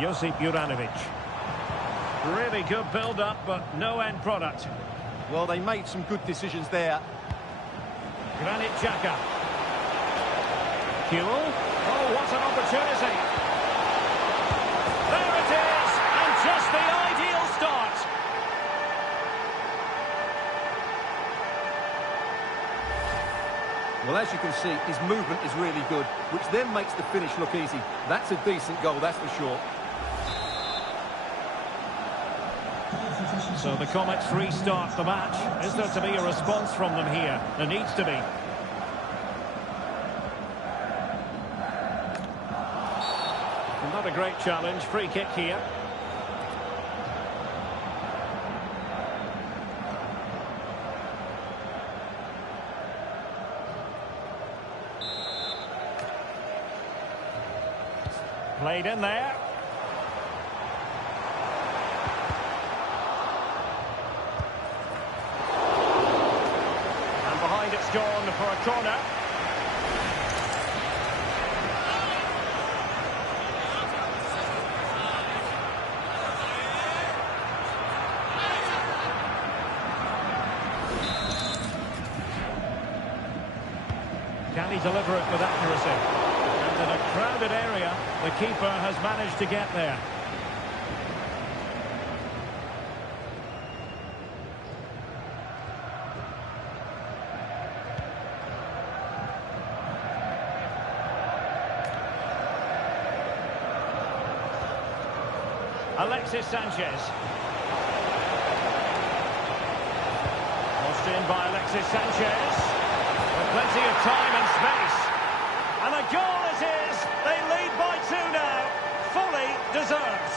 Josip Juranovic. Really good build-up, but no end product. Well, they made some good decisions there. Granit Xhaka. Huel. Oh, what an opportunity. There it is, and just the ideal start. Well, as you can see, his movement is really good, which then makes the finish look easy. That's a decent goal, that's for sure. So the Comets restart the match. Is there to be a response from them here? There needs to be. Not a great challenge. Free kick here. Played in there. And behind it's gone for a corner. Can he deliver it with accuracy? And in a crowded area, the keeper has managed to get there. Alexis Sanchez. Lost in by Alexis Sanchez. With plenty of time and space. And a goal it is. They lead by 2 now. Fully deserved.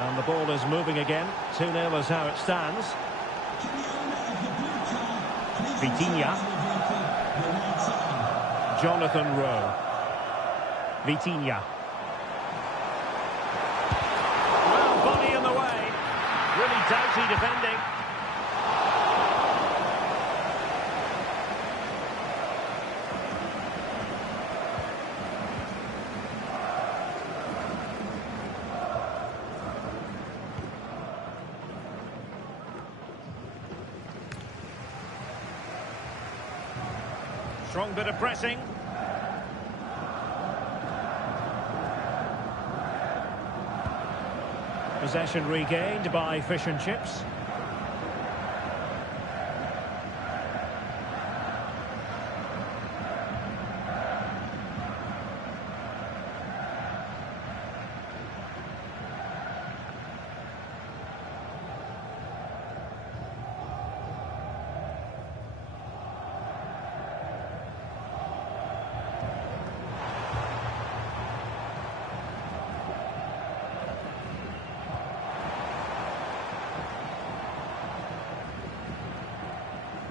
And the ball is moving again. 2-0 is how it stands. Vitinha. Jonathan Rowe. Vitinha. Well, body in the way. Really doughty defending. Strong bit of pressing. Possession regained by Fish and Chips.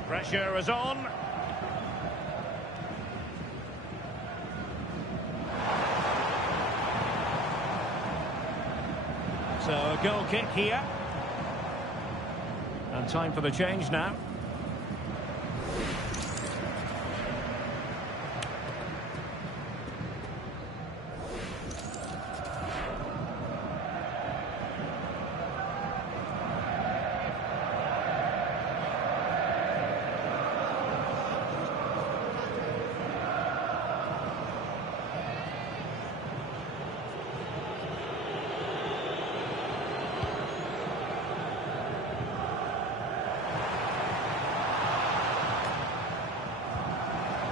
Pressure is on. So a goal kick here. And time for the change now.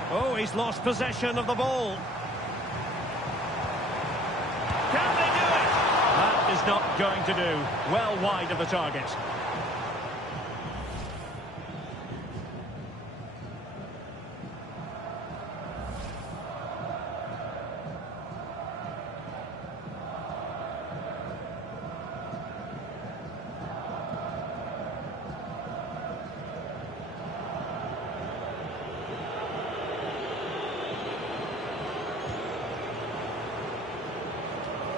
Oh, he's lost possession of the ball. Can they do it? That is not going to do. Well wide of the target.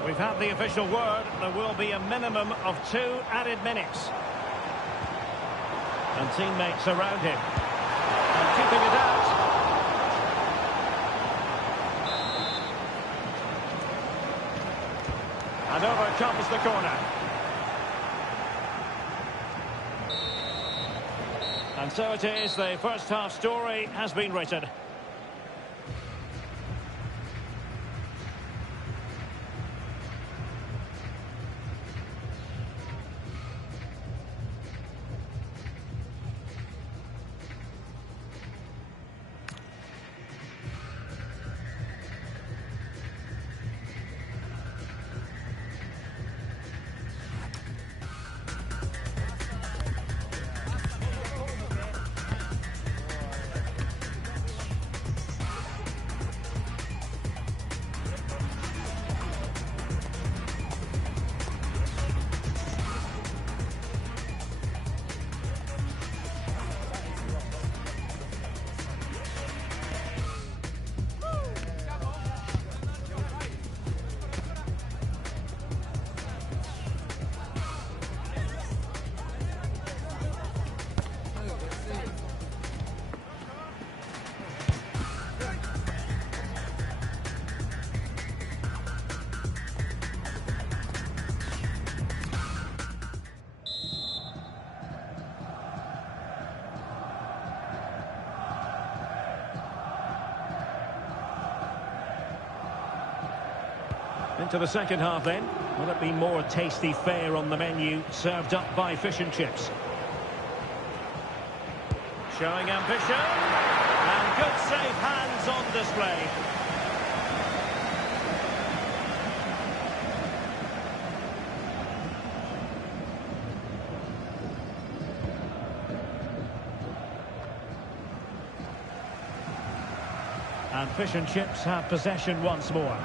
We've had the official word. There will be a minimum of 2 added minutes. And teammates around him. And keeping it out. And over comes the corner. And so it is, the first half story has been written. Into the second half then. Will it be more tasty fare on the menu, served up by fish and chips? Showing ambition. And good safe hands on display. And fish and chips have possession once more.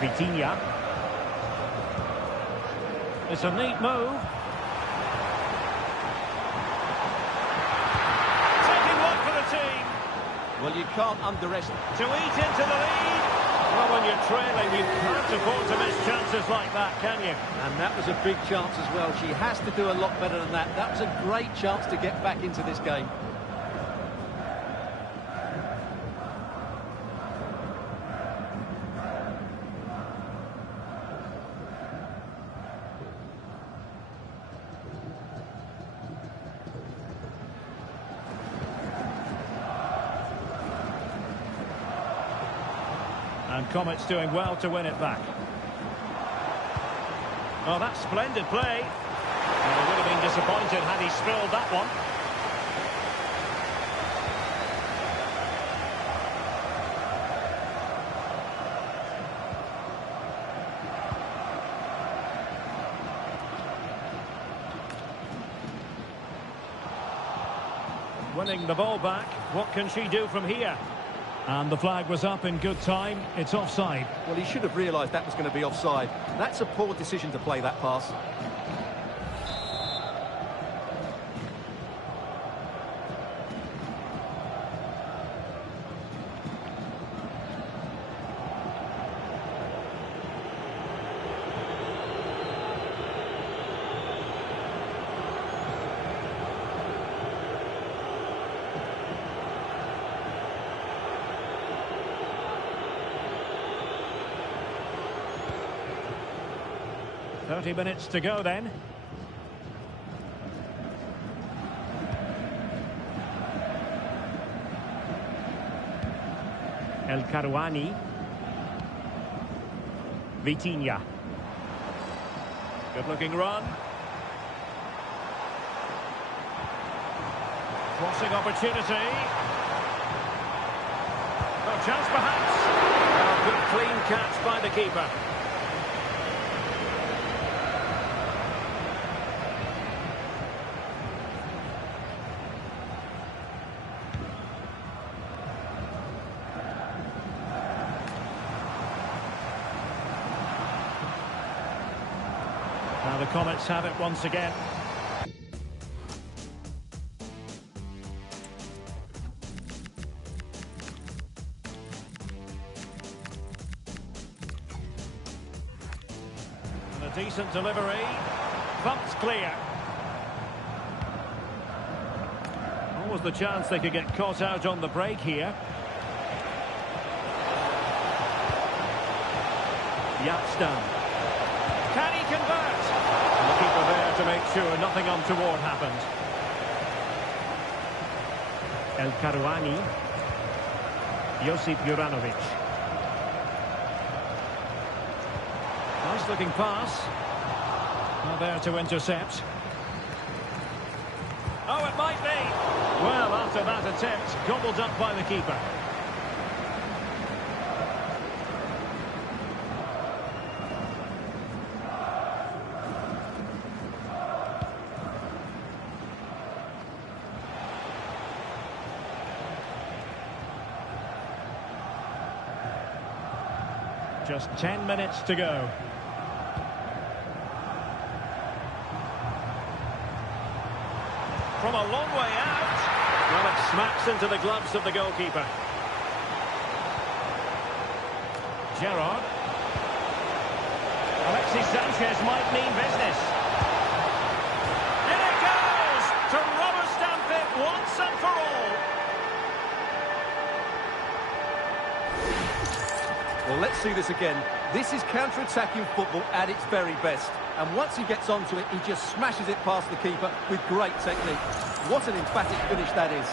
Vitinha. It's a neat move. Taking one for the team. Well, you can't underestimate. To eat into the lead. Well, when you're trailing, you can't afford to miss chances like that, can you? And that was a big chance as well. She has to do a lot better than that. That was a great chance to get back into this game. And Comet's doing well to win it back. Oh, that's splendid play. Well, he would have been disappointed had he spilled that one. Winning the ball back. What can she do from here? And the flag was up in good time. It's offside. Well, he should have realised that was going to be offside. That's a poor decision to play that pass. .30 minutes to go then. El Karouani. Vitinha. Good looking run. Crossing opportunity. Oh, chance perhaps. Oh, good clean catch by the keeper. Now the Comets have it once again. And a decent delivery. Bumped clear. What was the chance they could get caught out on the break here? Yapstam. Can he convert? And the keeper there to make sure nothing untoward happened. El Karouani. Josip Juranovic. Nice looking pass. Now there to intercept. Oh, it might be. Well, after that attempt, gobbled up by the keeper. Just 10 minutes to go. From a long way out. Well, it smacks into the gloves of the goalkeeper. Gerrard. Alexis Sanchez might mean business. In it goes! To rubber stamp it once and for all. Well, let's see this again. This is counter-attacking football at its very best. And once he gets onto it, he just smashes it past the keeper with great technique. What an emphatic finish that is.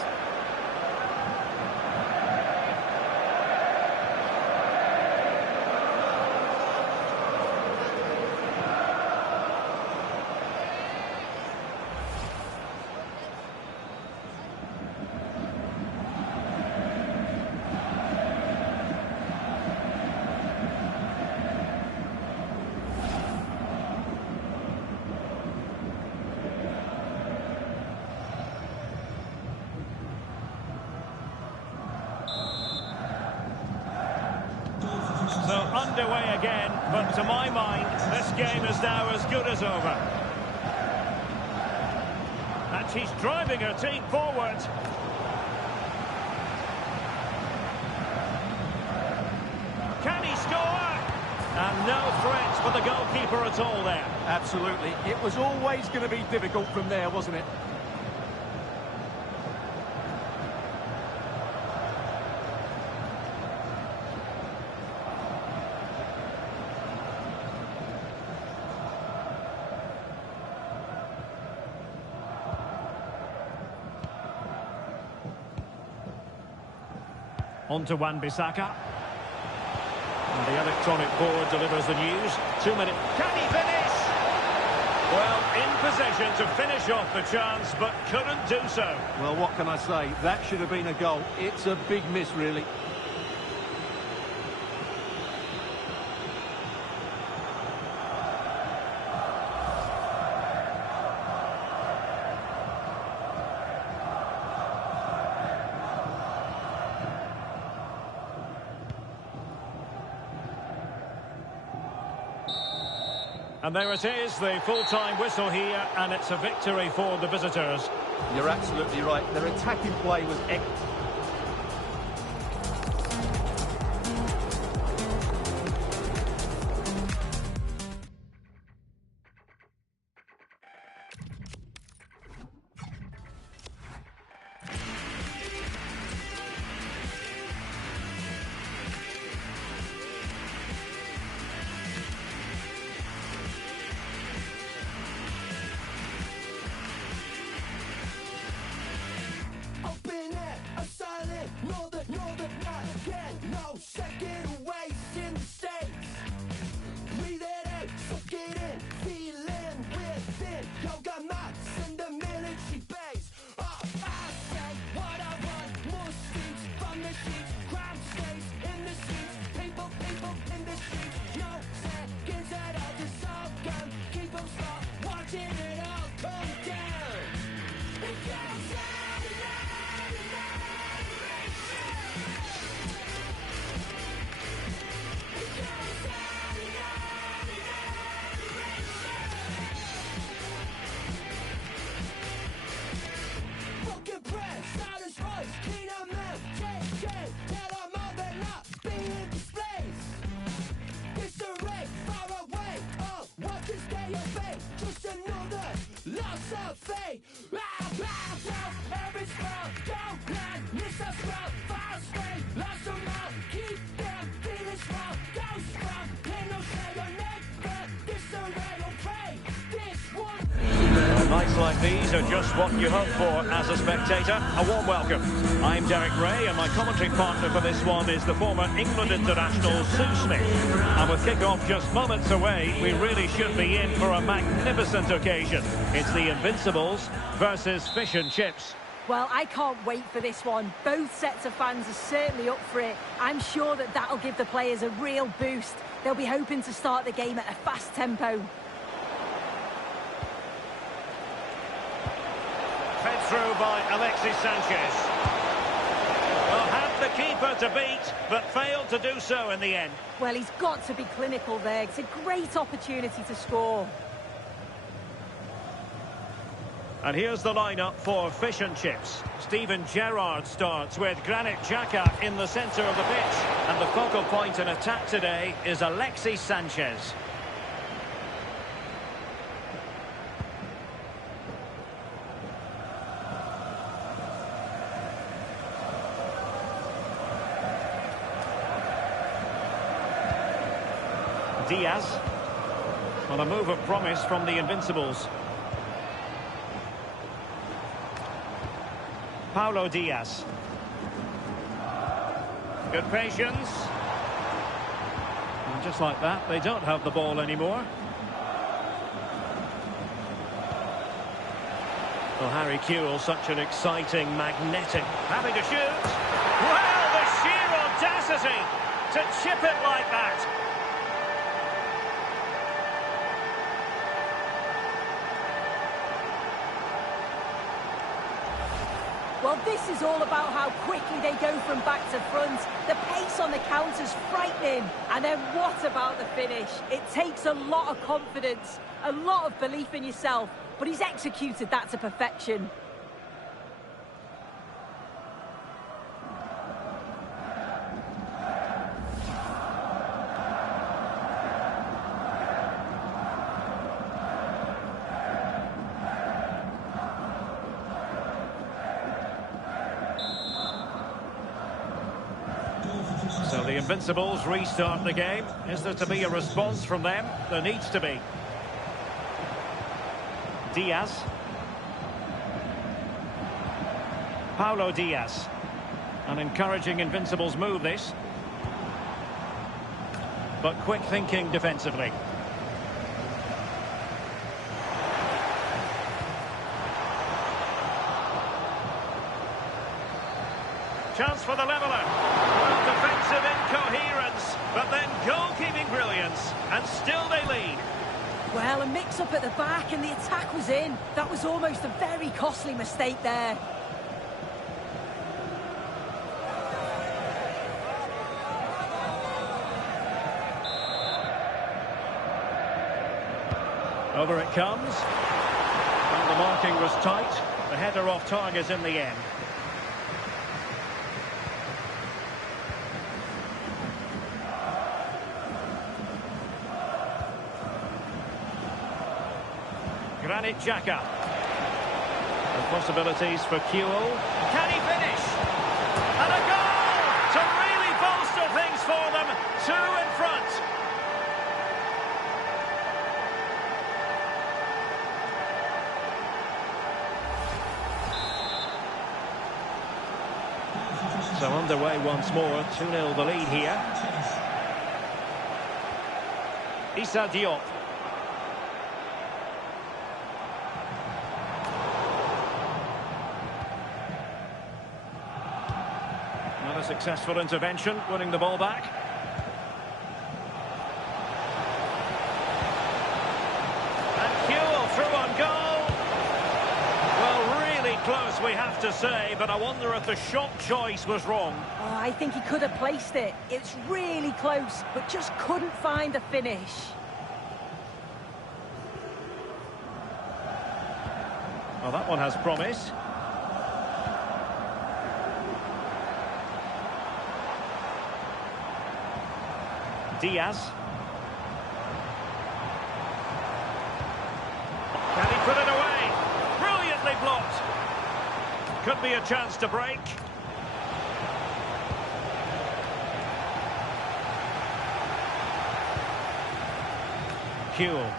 So underway again, but to my mind, this game is now as good as over. And she's driving her team forward. Can he score? And no threat for the goalkeeper at all there. Absolutely. It was always going to be difficult from there, wasn't it? On to Wan-Bissaka. And the electronic board delivers the news. 2 minutes. Can he finish? Well, in possession to finish off the chance, but couldn't do so. Well, what can I say? That should have been a goal. It's a big miss, really. And there it is, the full-time whistle here, and it's a victory for the visitors. You're absolutely right. Their attacking play was excellent. Open it, like these are just what you hope for as a spectator. A warm welcome. I'm Derek Ray, and my commentary partner for this one is the former England international Sue Smith. And with kick-off just moments away, we really should be in for a magnificent occasion. It's the Invincibles versus Fish and Chips. Well, I can't wait for this one. Both sets of fans are certainly up for it. I'm sure that that'll give the players a real boost. They'll be hoping to start the game at a fast tempo. Fed through by Alexis Sanchez. Well, had the keeper to beat, but failed to do so in the end. Well, he's got to be clinical there. It's a great opportunity to score. And here's the lineup for Fish and Chips. Steven Gerrard starts with Granit Xhaka in the centre of the pitch. And the focal point in attack today is Alexis Sanchez. Diaz. On a move of promise from the Invincibles. Paulo Diaz. Good patience. And just like that, they don't have the ball anymore. Well, Harry Kewell, such an exciting, magnetic... Having to shoot. Well, the sheer audacity to chip it like that. Well, this is all about how quickly they go from back to front. The pace on the counter's frightening. And then what about the finish? It takes a lot of confidence, a lot of belief in yourself, but he's executed that to perfection. So the Invincibles restart the game. Is there to be a response from them? There needs to be. Diaz. Paulo Diaz. An encouraging Invincibles move, this. But quick thinking defensively. Chance for the leveller. Well, defensive incoherence, but then goalkeeping brilliance, and still they lead. Well, a mix-up at the back, and the attack was in. That was almost a very costly mistake there. Over it comes. And the marking was tight. The header off target in the end. Granit Xhaka. The possibilities for Kewell. Can he finish? And a goal to really bolster things for them. Two in front. So underway once more. 2-0 the lead here. Issa Diop. Not a successful intervention, winning the ball back. And Kewell through on goal. Well, really close, we have to say, but I wonder if the shot choice was wrong. Oh, I think he could have placed it. It's really close, but just couldn't find the finish. Well, that one has promise. Diaz. Can he put it away? Brilliantly blocked. Could be a chance to break. Kewell.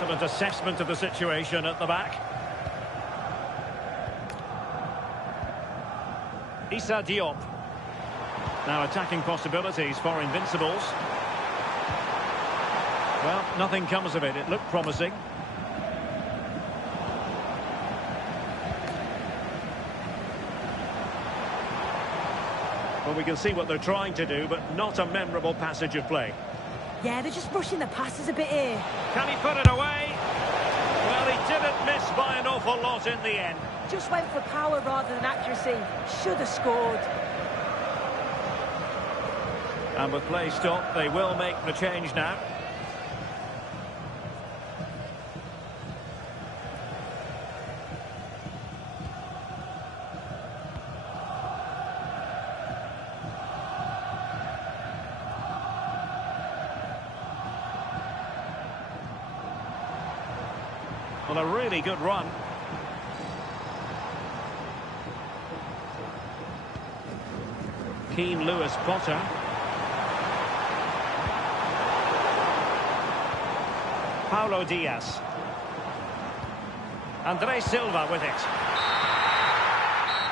Excellent assessment of the situation at the back. Issa Diop. Now attacking possibilities for Invincibles. Well, nothing comes of it. It looked promising. Well, we can see what they're trying to do, but not a memorable passage of play. Yeah, they're just rushing the passes a bit here. Can he put it away? Well, he didn't miss by an awful lot in the end. Just went for power rather than accuracy. Should have scored. And with play stopped, they will make the change now. Well, a really good run. Keane Lewis Potter. Paulo Diaz. Andre Silva with it.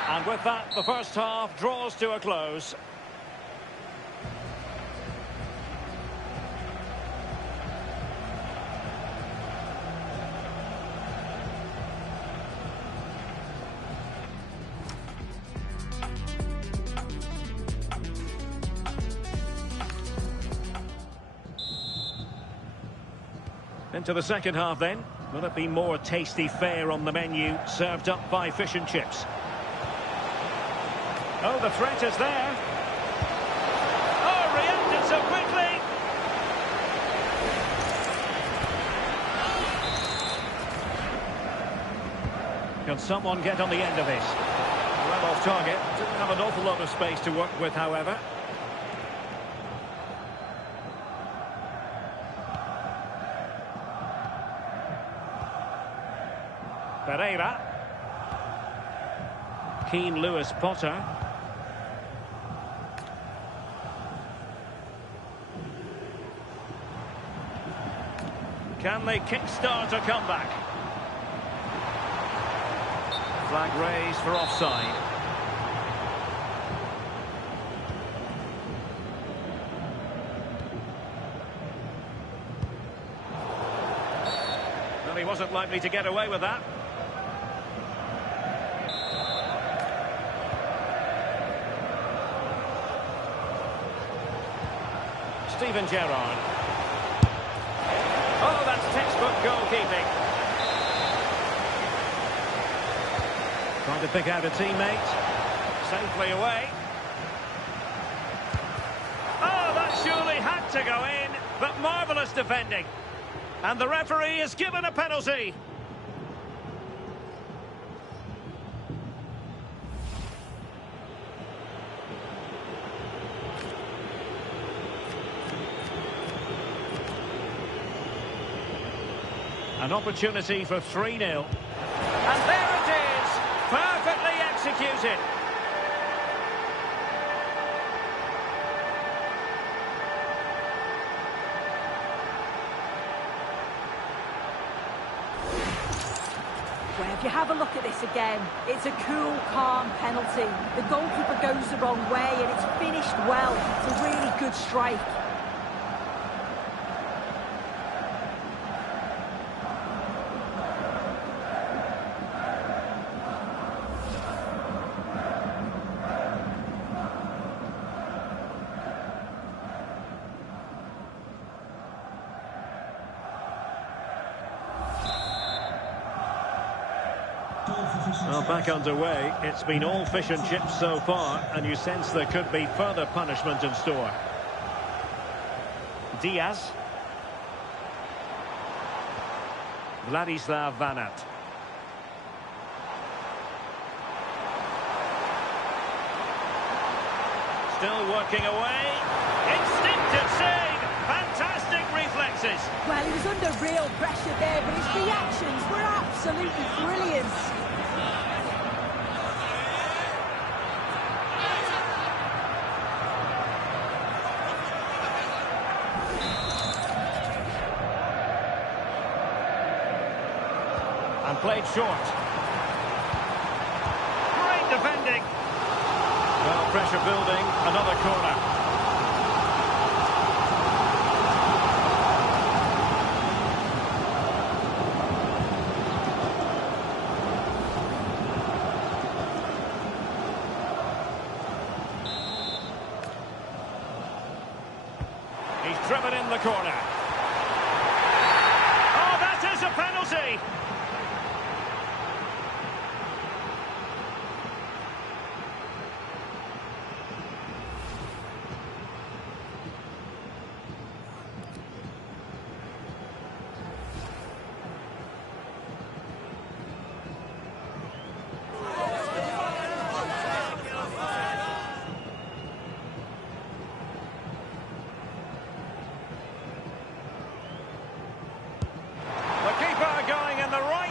And with that, the first half draws to a close. Into the second half then. Will it be more tasty fare on the menu, served up by fish and chips? Oh, the threat is there. Oh, reacted so quickly. Can someone get on the end of this? Well off target. Didn't have an awful lot of space to work with, however. Pereira. Keane Lewis Potter. Can they kickstart a comeback? Flag raised for offside. Well, he wasn't likely to get away with that. Steven Gerrard. Oh, that's textbook goalkeeping. Trying to pick out a teammate. Safely away. Oh, that surely had to go in, but marvellous defending. And the referee is given a penalty. An opportunity for 3-0. And there it is! Perfectly executed. Well, if you have a look at this again, it's a cool, calm penalty. The goalkeeper goes the wrong way and it's finished well. It's a really good strike. Well, back underway. It's been all fish and chips so far, and you sense there could be further punishment in store. Diaz. Vladislav Vanat. Still working away. Instinctive save. Fantastic reflexes. Well, he was under real pressure there, but his reactions were absolutely brilliant. played short. Great defending. Well, pressure building, another corner. He's driven in the corner. Oh, that is a penalty!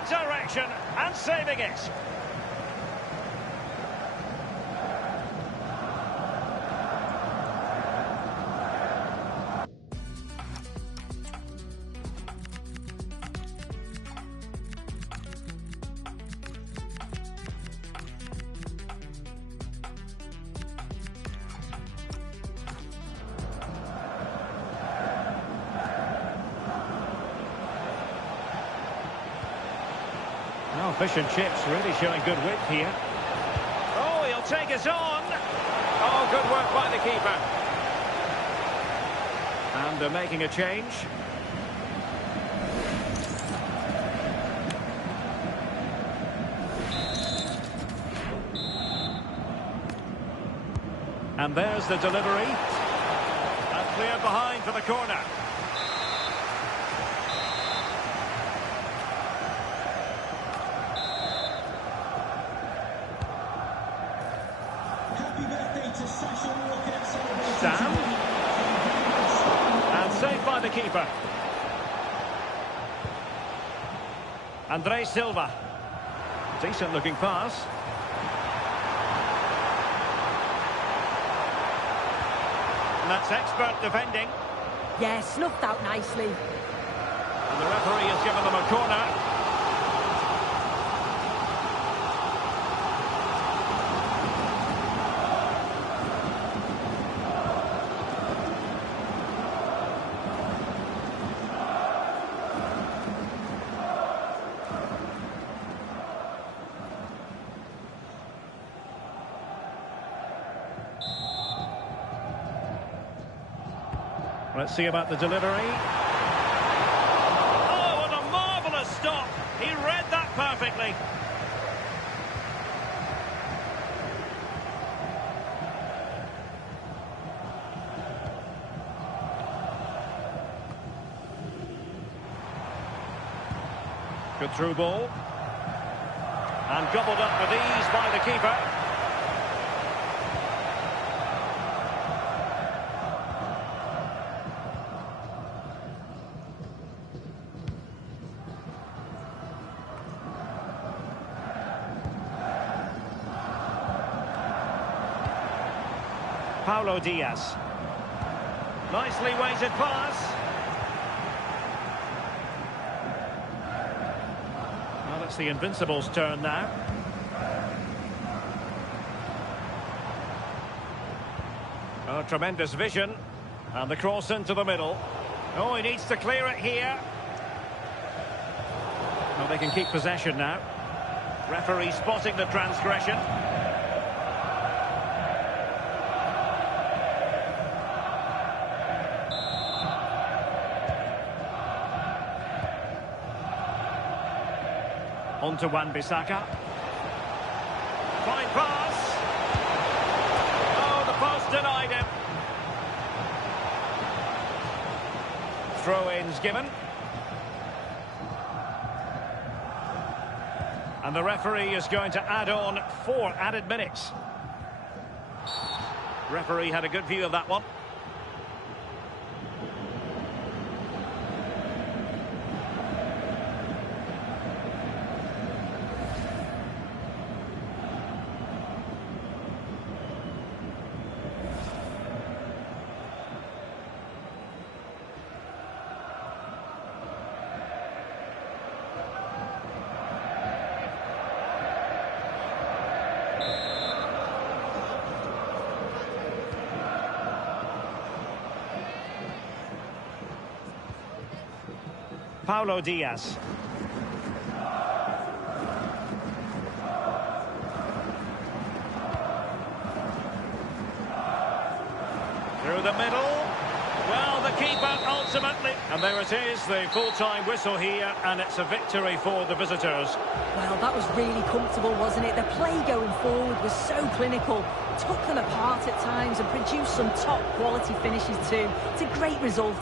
Direction and saving it. Oh, fish and chips really showing good width here. Oh, he'll take us on. Oh, good work by the keeper. And they're making a change. And there's the delivery. And cleared behind for the corner. Sam. And saved by the keeper. Andre Silva. Decent looking pass. And that's expert defending. Yeah, snuffed out nicely. And the referee has given them a corner. Let's see about the delivery. Oh, what a marvellous stop. He read that perfectly. Good through ball. And gobbled up with ease by the keeper. Paulo Diaz. Nicely weighted pass. Well, it's the Invincibles' turn now. Oh, tremendous vision. And the cross into the middle. Oh, he needs to clear it here. Well, they can keep possession now. Referee spotting the transgression. On to Wan-Bissaka. Fine pass. Oh, the post denied him. Throw-ins given. And the referee is going to add on 4 added minutes. Referee had a good view of that one. Paulo Diaz. Through the middle. Well, the keeper ultimately. And there it is, the full-time whistle here, and it's a victory for the visitors. Well, that was really comfortable, wasn't it? The play going forward was so clinical, took them apart at times and produced some top-quality finishes too. It's a great result.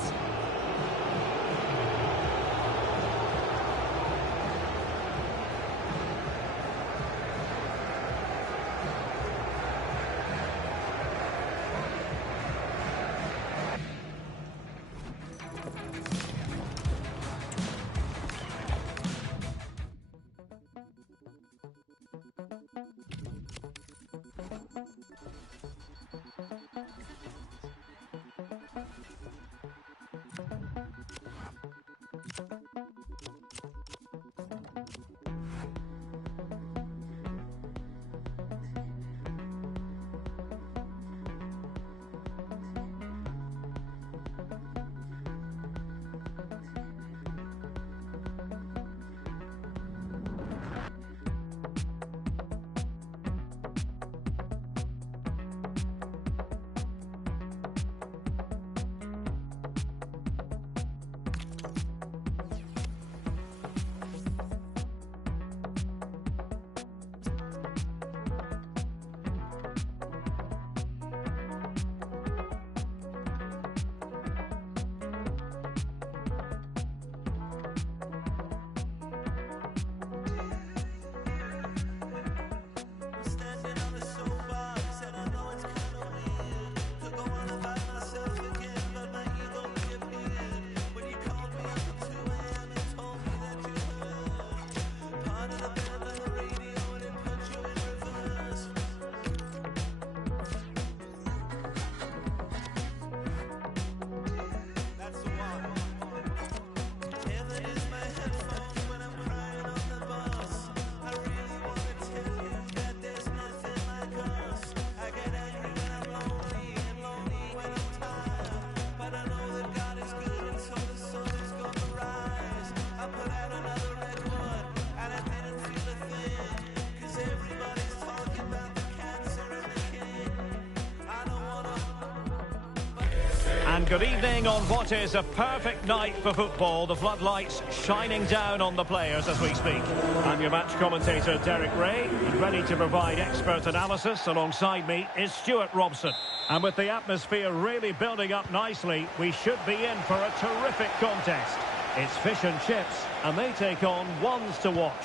And good evening on what is a perfect night for football. The floodlights shining down on the players as we speak. I'm your match commentator, Derek Ray, and ready to provide expert analysis. Alongside me is Stuart Robson. And with the atmosphere really building up nicely, we should be in for a terrific contest. It's fish and chips, and they take on ones to watch.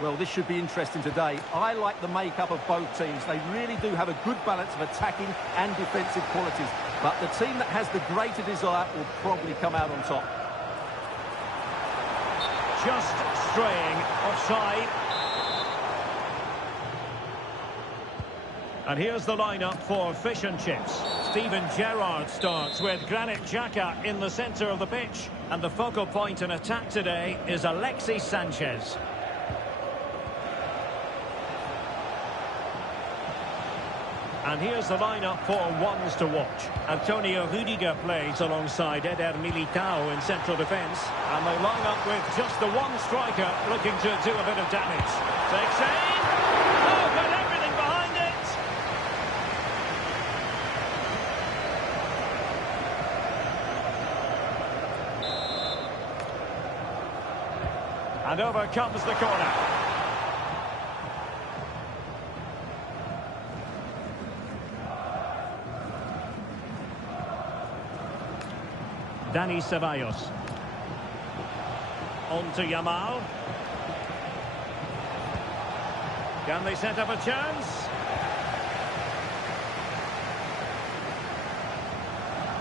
Well, this should be interesting today. I like the makeup of both teams. They really do have a good balance of attacking and defensive qualities. But the team that has the greater desire will probably come out on top. Just straying offside. And here's the lineup for fish and chips. Steven Gerrard starts with Granit Xhaka in the centre of the pitch. And the focal point in attack today is Alexis Sanchez. And here's the lineup for ones to watch. Antonio Rudiger plays alongside Eder Militao in central defence. And they line up with just the one striker looking to do a bit of damage. Takes aim. Oh, got everything behind it. And over comes the corner. Dani Ceballos. On to Yamal. Can they set up a chance?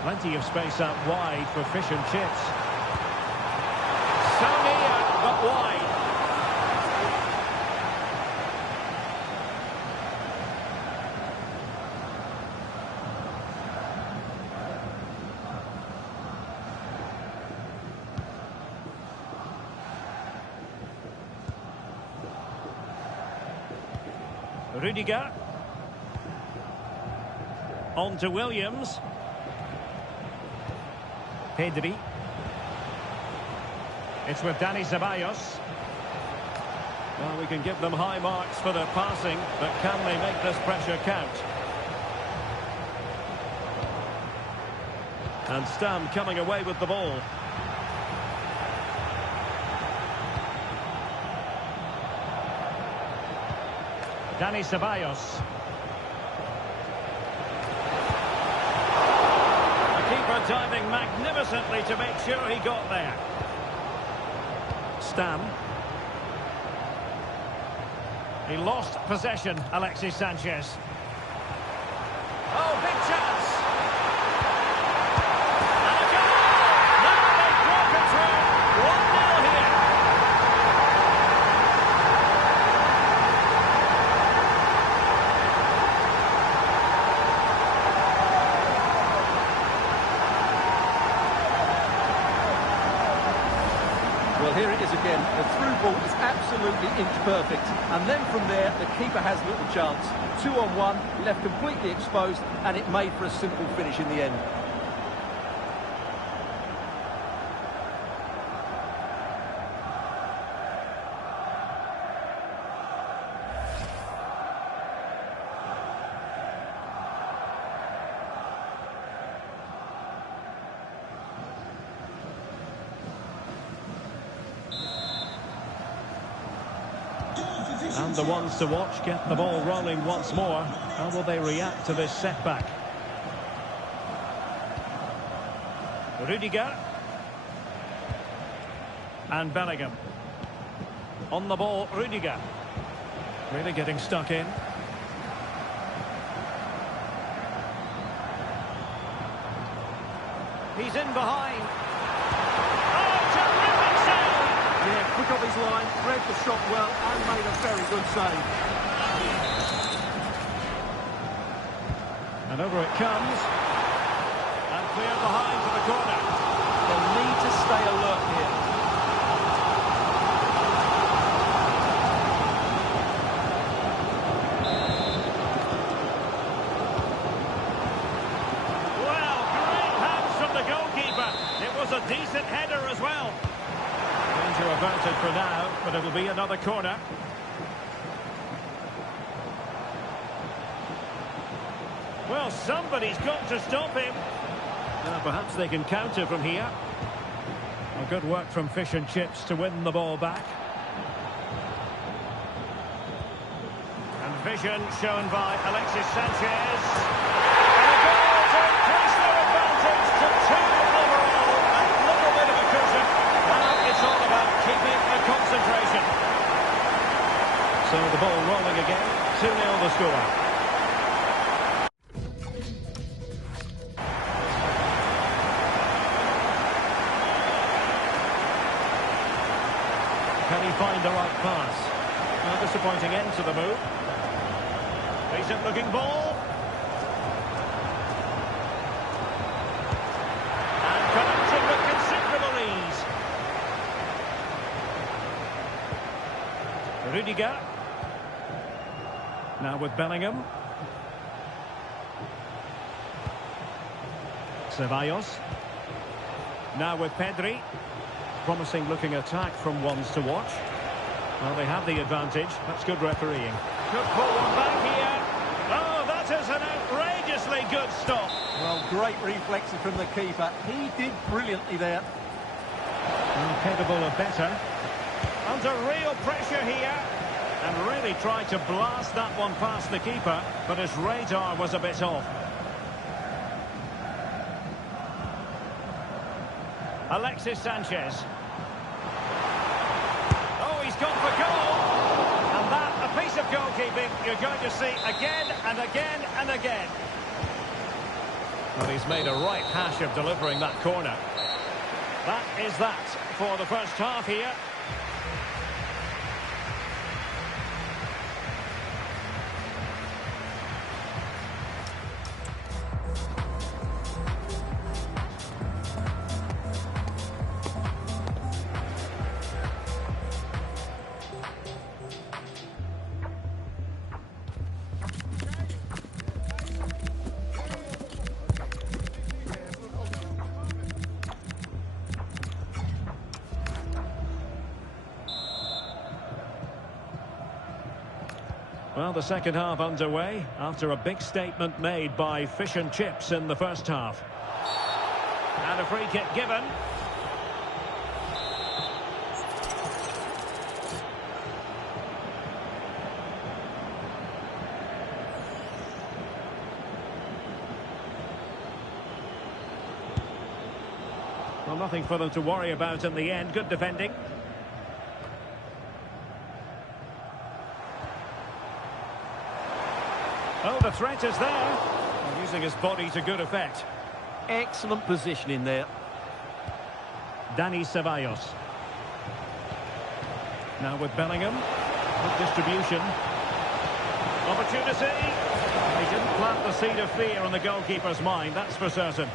Plenty of space out wide for fish and chips. So near, but wide. Rudiger. On to Williams. Pedri. It's with Dani Ceballos. Well, we can give them high marks for their passing, but can they make this pressure count? And Stam coming away with the ball. Dani Ceballos. The keeper diving magnificently to make sure he got there. Stam. He lost possession, Alexis Sanchez. Oh, big chance! And a goal! Now they've broken through. 1-0 here. Well, here it is again. The through ball is absolutely inch perfect. And then from there, the keeper has little chance. 2-on-1, left completely exposed, and it made for a simple finish in the end. And the ones to watch get the ball rolling once more. How will they react to this setback? Rudiger. And Bellingham. On the ball, Rudiger. Really getting stuck in. He's in behind. Oh, terrific save! Yeah, quick off his line, read the shot well, and made a very good save. And over it comes. And cleared behind for the corner. They'll need to stay alert here. Well, great hands from the goalkeeper. It was a decent header as well. Danger averted for now, but it'll be another corner. Well, somebody's got to stop him. Now, perhaps they can counter from here. Well, good work from Fish and Chips to win the ball back. And vision shown by Alexis Sanchez. And a goal to increase their advantage to 2 overall. A little bit of a cushion. Now it's all about keeping the concentration. So the ball rolling again. 2-0 the score. Can he find the right pass? A disappointing end to the move. Decent looking ball. And connecting with considerable ease. Rudiger. Now with Bellingham. Ceballos. Now with Pedri. Promising looking attack from ones to watch. Well, they have the advantage. That's good refereeing. Could pull one back here. Oh, that is an outrageously good stop. Well, great reflexes from the keeper. He did brilliantly there. Incapable of better. Under real pressure here. And really tried to blast that one past the keeper, but his radar was a bit off. Alexis Sanchez. Oh, he's gone for goal. And that, a piece of goalkeeping you're going to see again and again and again. Well, he's made a right hash of delivering that corner. That is that for the first half here. Well, the second half underway after a big statement made by Fish and Chips in the first half. And a free kick given. Well, nothing for them to worry about in the end. Good defending. Oh, the threat is there. Using his body to good effect. Excellent positioning there. Dani Ceballos. Now with Bellingham. Good distribution. Opportunity. He didn't plant the seed of fear on the goalkeeper's mind, that's for certain.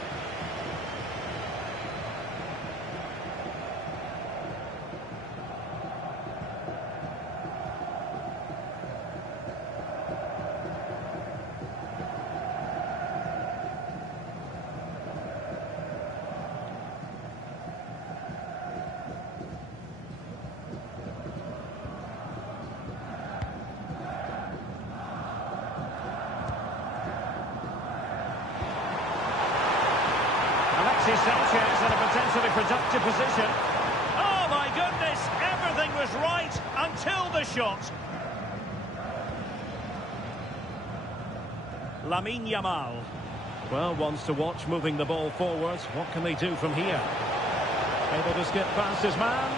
Sanchez in a potentially productive position. Oh my goodness, everything was right until the shot. Lamine Yamal. Well, wants to watch moving the ball forwards. What can they do from here? Able to skip past his man.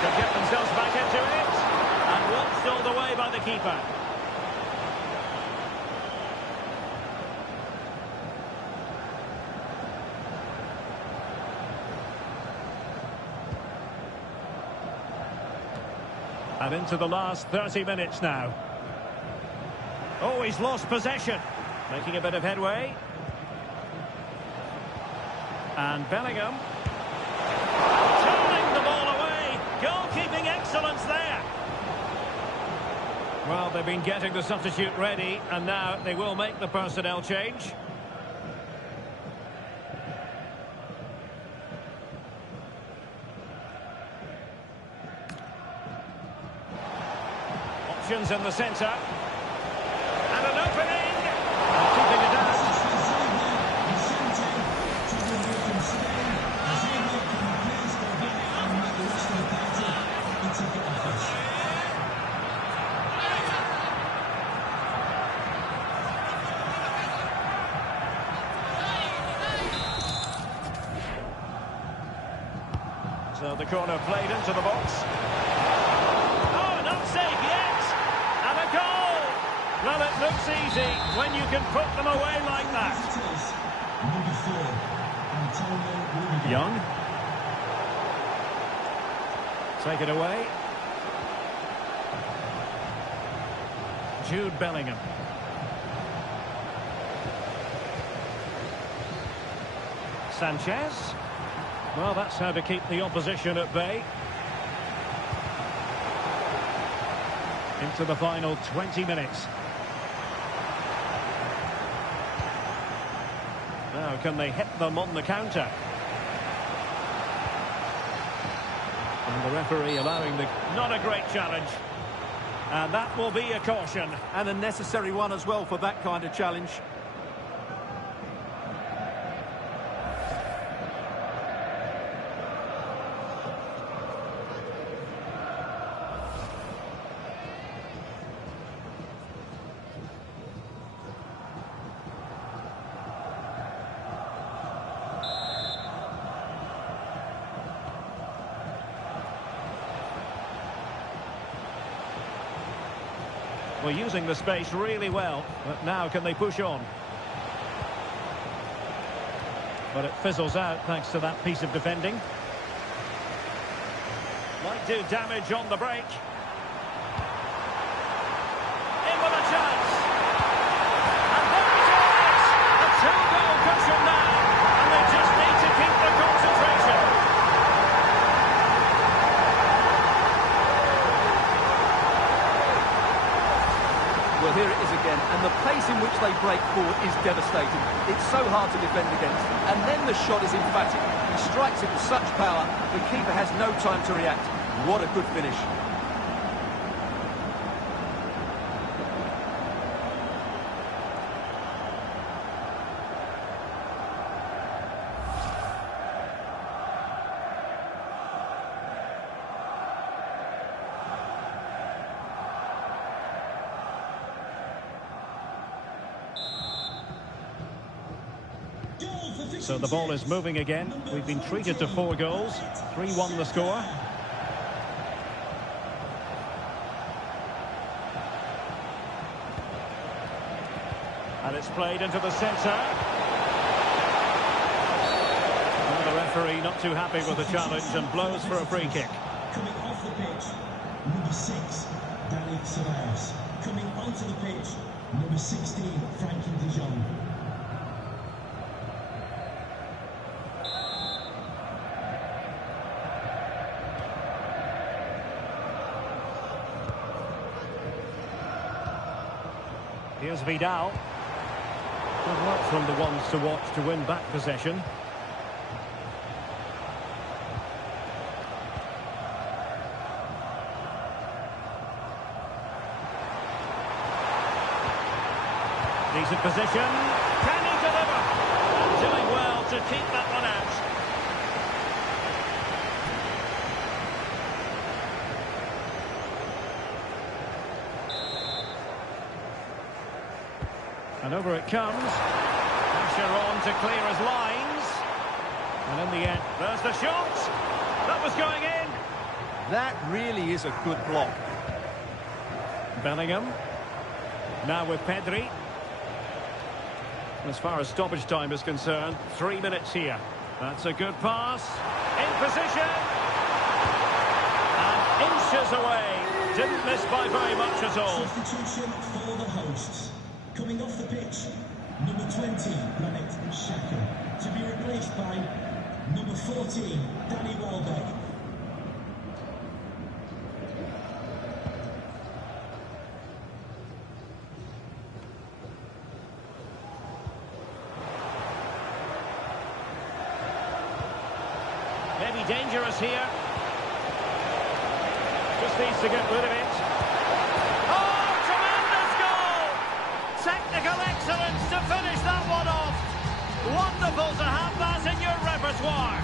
Could get themselves back into it. And watched all the way by the keeper. And into the last 30 minutes now. Oh, he's lost possession. Making a bit of headway. And Bellingham. Turning the ball away. Goalkeeping excellence there. Well, they've been getting the substitute ready, and now they will make the personnel change. Options in the centre. And an opening. Keeping it out. So the corner played into the box. Oh, not safe yet. And a goal. Well, it looks easy when you can put them away like that. Young. Take it away. Jude Bellingham. Sanchez. Well, that's how to keep the opposition at bay. Into the final 20 minutes. Now, can they hit them on the counter? And the referee allowing the... Not a great challenge. And that will be a caution. And a necessary one as well for that kind of challenge. Well, using the space really well, but now can they push on? But it fizzles out thanks to that piece of defending. Might do damage on the break. In with a chance. And there it is! A two-goal cushion now, and they just need to keep the concentration. Well, here it is again, and the pace in which they break forward is devastating. It's so hard to defend against. And then the shot is emphatic. He strikes it with such power, the keeper has no time to react. What a good finish. So the ball is moving again. We've been treated to 4 goals. 3-1 the score. And it's played into the centre. Well, the referee not too happy with the challenge and blows for a free kick. Coming off the pitch, number 6, Danny Ceballos. Coming onto the pitch, number 16, Frankie de Jong. Here's Vidal. Good work from the ones to watch to win back possession. Decent position. Can he deliver? And doing well to keep that one out. And over it comes. Pressure on to clear his lines. And in the end, there's the shot. That was going in. That really is a good block. Bellingham. Now with Pedri. As far as stoppage time is concerned, 3 minutes here. That's a good pass. In position. And inches away. Didn't miss by very much at all. Substitution for the hosts. Coming off the pitch, number 20, Granit Xhaka. To be replaced by number 14, Danny Welbeck. Maybe dangerous here. Just needs to get rid of it. Oh, tremendous goal! Technical excellence to finish that one off. Wonderful to have that in your repertoire.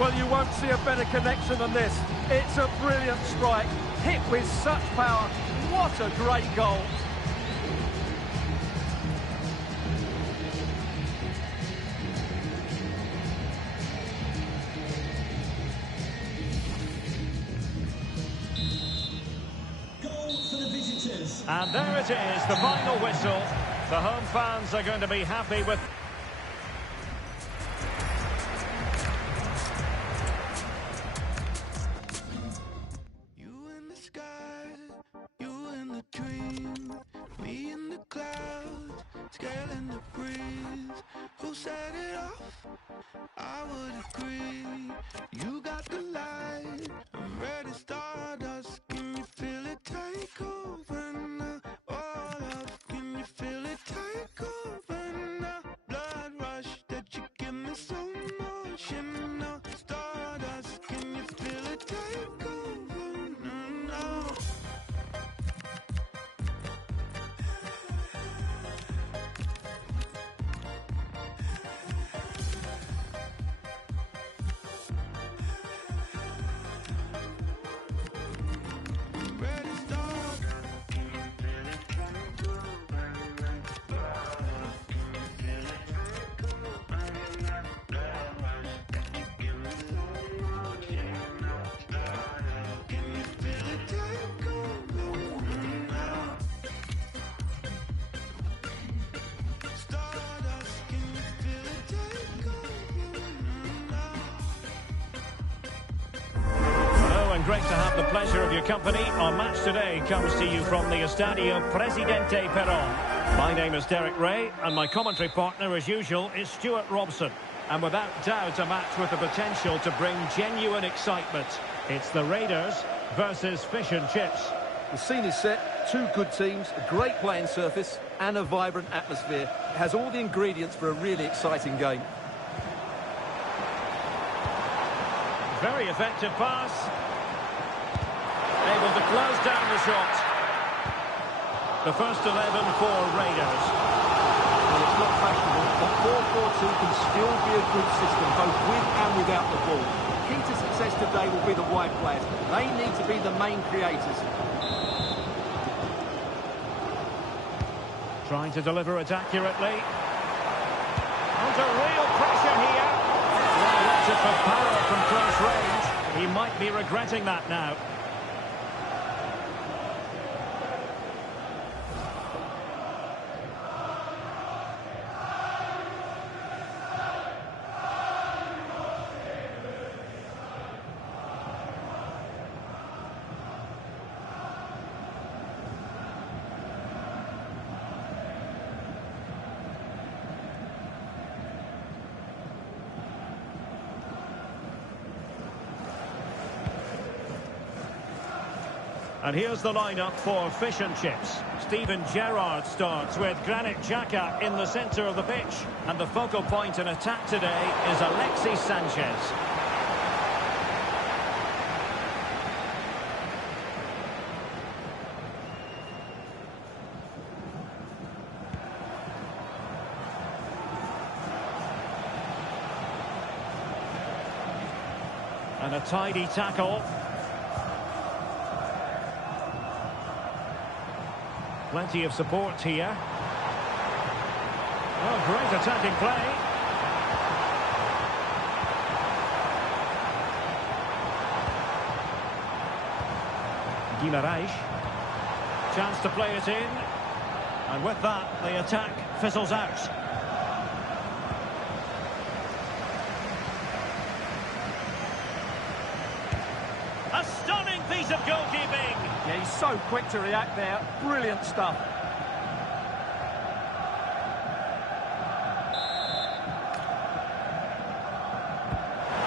Well, you won't see a better connection than this. It's a brilliant strike, hit with such power. What a great goal. And there it is, the final whistle. The home fans are going to be happy with... You in the sky, you in the dream, me in the clouds, scaling the breeze. Who set it off? I would agree. You got the light, I'm ready to stardust. Can you feel it take over now? All up, can you feel it take over now? Blood rush that you give me so much, and now stardust. Can you feel it take over now? Ready to start. Can you feel it take over now? Stardust, can you feel it take over now? Hello and great to have the pleasure of your company. Our match today comes to you from the Estadio Presidente Perón. My name is Derek Ray and my commentary partner as usual is Stuart Robson. And without doubt a match with the potential to bring genuine excitement. It's the Raiders versus Fish and Chips. The scene is set, two good teams, a great playing surface and a vibrant atmosphere. It has all the ingredients for a really exciting game. Very effective pass. Able to close down the shot. The first 11 for Raiders. Well, it's not fashionable, but 4-4-2 can still be a good system, both with and without the ball. Key to success today will be the wide players. They need to be the main creators. Trying to deliver it accurately. Under real pressure here. Lots of power from close range. He might be regretting that now. And here's the lineup for Fish and Chips. Steven Gerrard starts with Granit Xhaka in the centre of the pitch. And the focal point in attack today is Alexis Sanchez. And a tidy tackle. Plenty of support here. Oh, great attacking play. Guimaraes. Chance to play it in. And with that, the attack fizzles out. A stunning piece of goalkeeping. Yeah, he's so quick to react there. Brilliant stuff.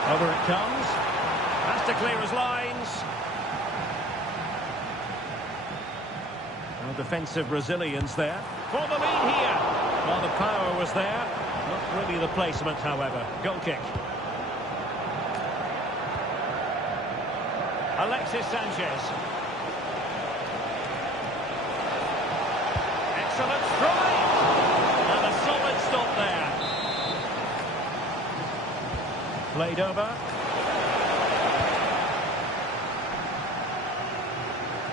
Over it comes. Has to clear his lines. No defensive resilience there. For the lead here. Well, the power was there. Not really the placement, however. Goal kick. Alexis Sanchez. Excellent strike. And a solid stop there. Played over.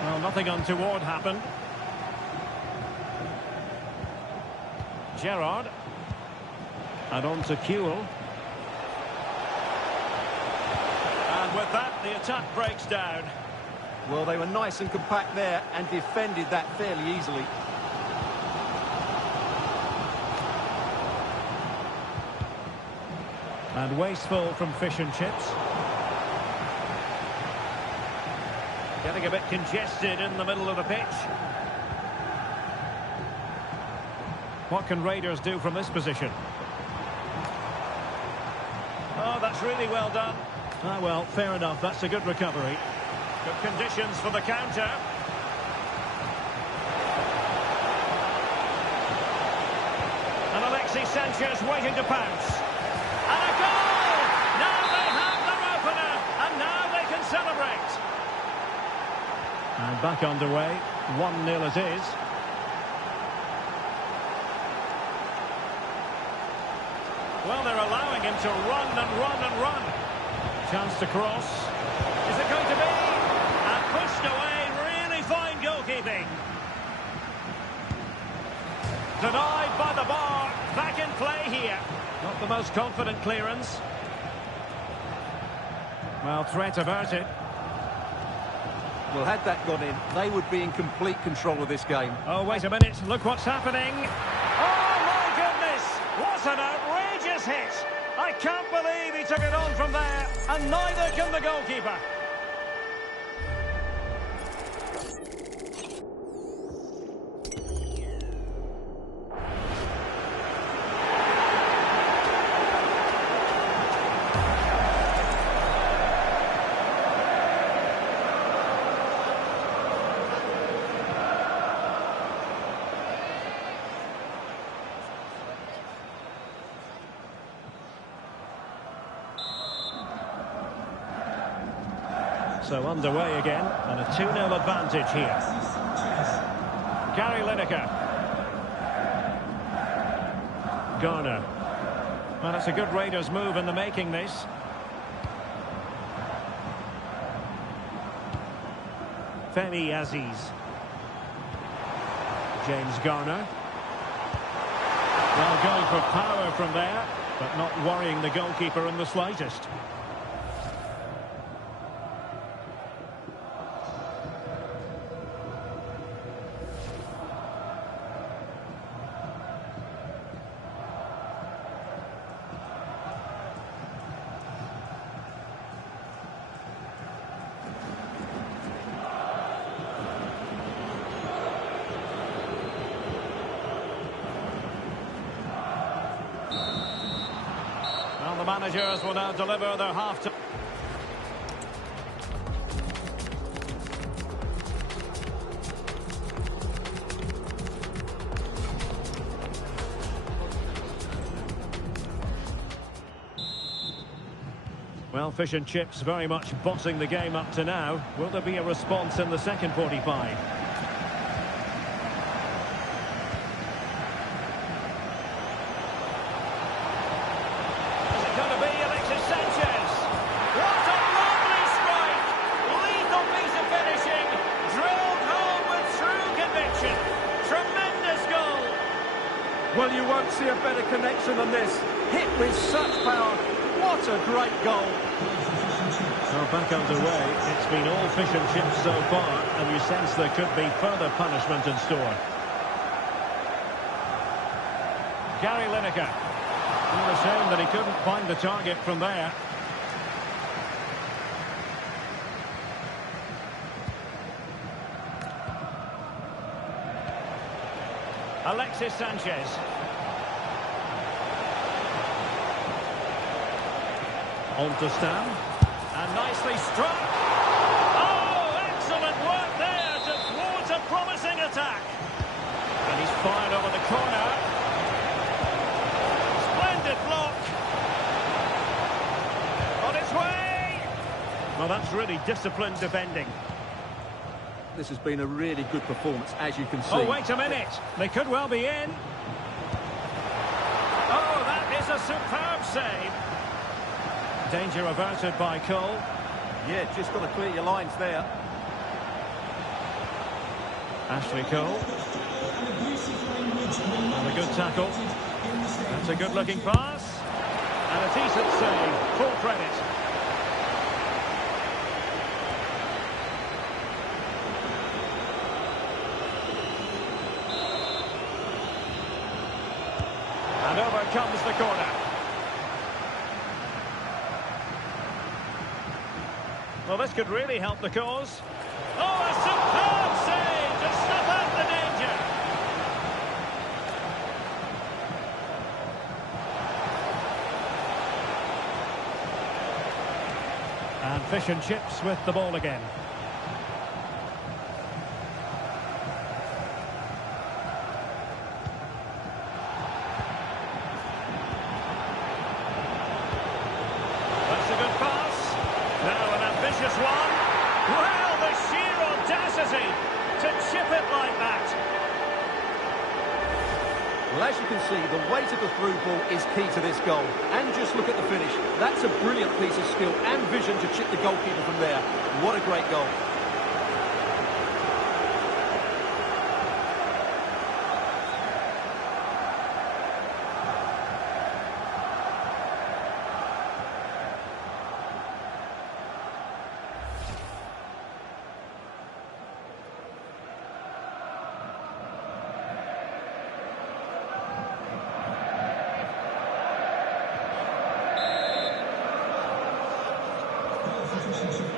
Well, nothing untoward happened. Gerrard. And on to Kuhl. And with that, the attack breaks down. Well, they were nice and compact there and defended that fairly easily. And wasteful from Fish and Chips. Getting a bit congested in the middle of the pitch. What can Raiders do from this position? Oh, that's really well done. Ah, well, fair enough. That's a good recovery. Good conditions for the counter. And Alexis Sanchez waiting to pounce. And a goal! Now they have their opener, and now they can celebrate. And back underway. 1-0 it is. Well, they're allowing him to run and run and run. Chance to cross. Is it going to be? And pushed away. Really fine goalkeeping. Denied by the bar. Back in play here. Not the most confident clearance. Well, threat averted. Well, had that gone in, they would be in complete control of this game. Oh, wait a minute. Look what's happening. Oh, my goodness. What an outrageous hit. I can't believe he took it on from there. And neither can the goalkeeper. So underway again, and a 2-0 advantage here. Gary Lineker. Garner. Well, that's a good Raiders move in the making, this. Femi Aziz. James Garner. Well, going for power from there, but not worrying the goalkeeper in the slightest. Well, the managers will now deliver their half-time. Well, fish and chips very much bossing the game up to now. Will there be a response in the second 45? Well, you won't see a better connection than this. Hit with such power. What a great goal. Well, back underway. It's been all fish and chips so far, and you sense there could be further punishment in store. Gary Lineker. What a shame that he couldn't find the target from there. Alexis Sanchez. On to Stam. And nicely struck. Oh, excellent work there to thwart a promising attack. And he's fired over the corner. Splendid block. On its way. Well, that's really disciplined defending. This has been a really good performance, as you can see. Oh, wait a minute. They could well be in. Oh, that is a superb save. Danger averted by Cole. Yeah, just got to clear your lines there. Ashley Cole. And a good tackle. That's a good-looking pass. And a decent save. Full credit. And over comes the corner. Well, this could really help the cause. Oh, a superb save to snuff out the danger. And fish and chips with the ball again. That's a good pass. Now an ambitious one. Well, the sheer audacity to chip it like that. Well, as you can see, the weight of the through ball is key to this goal. And just look at the finish. That's a brilliant piece of skill and vision to chip the goalkeeper from there. What a great goal.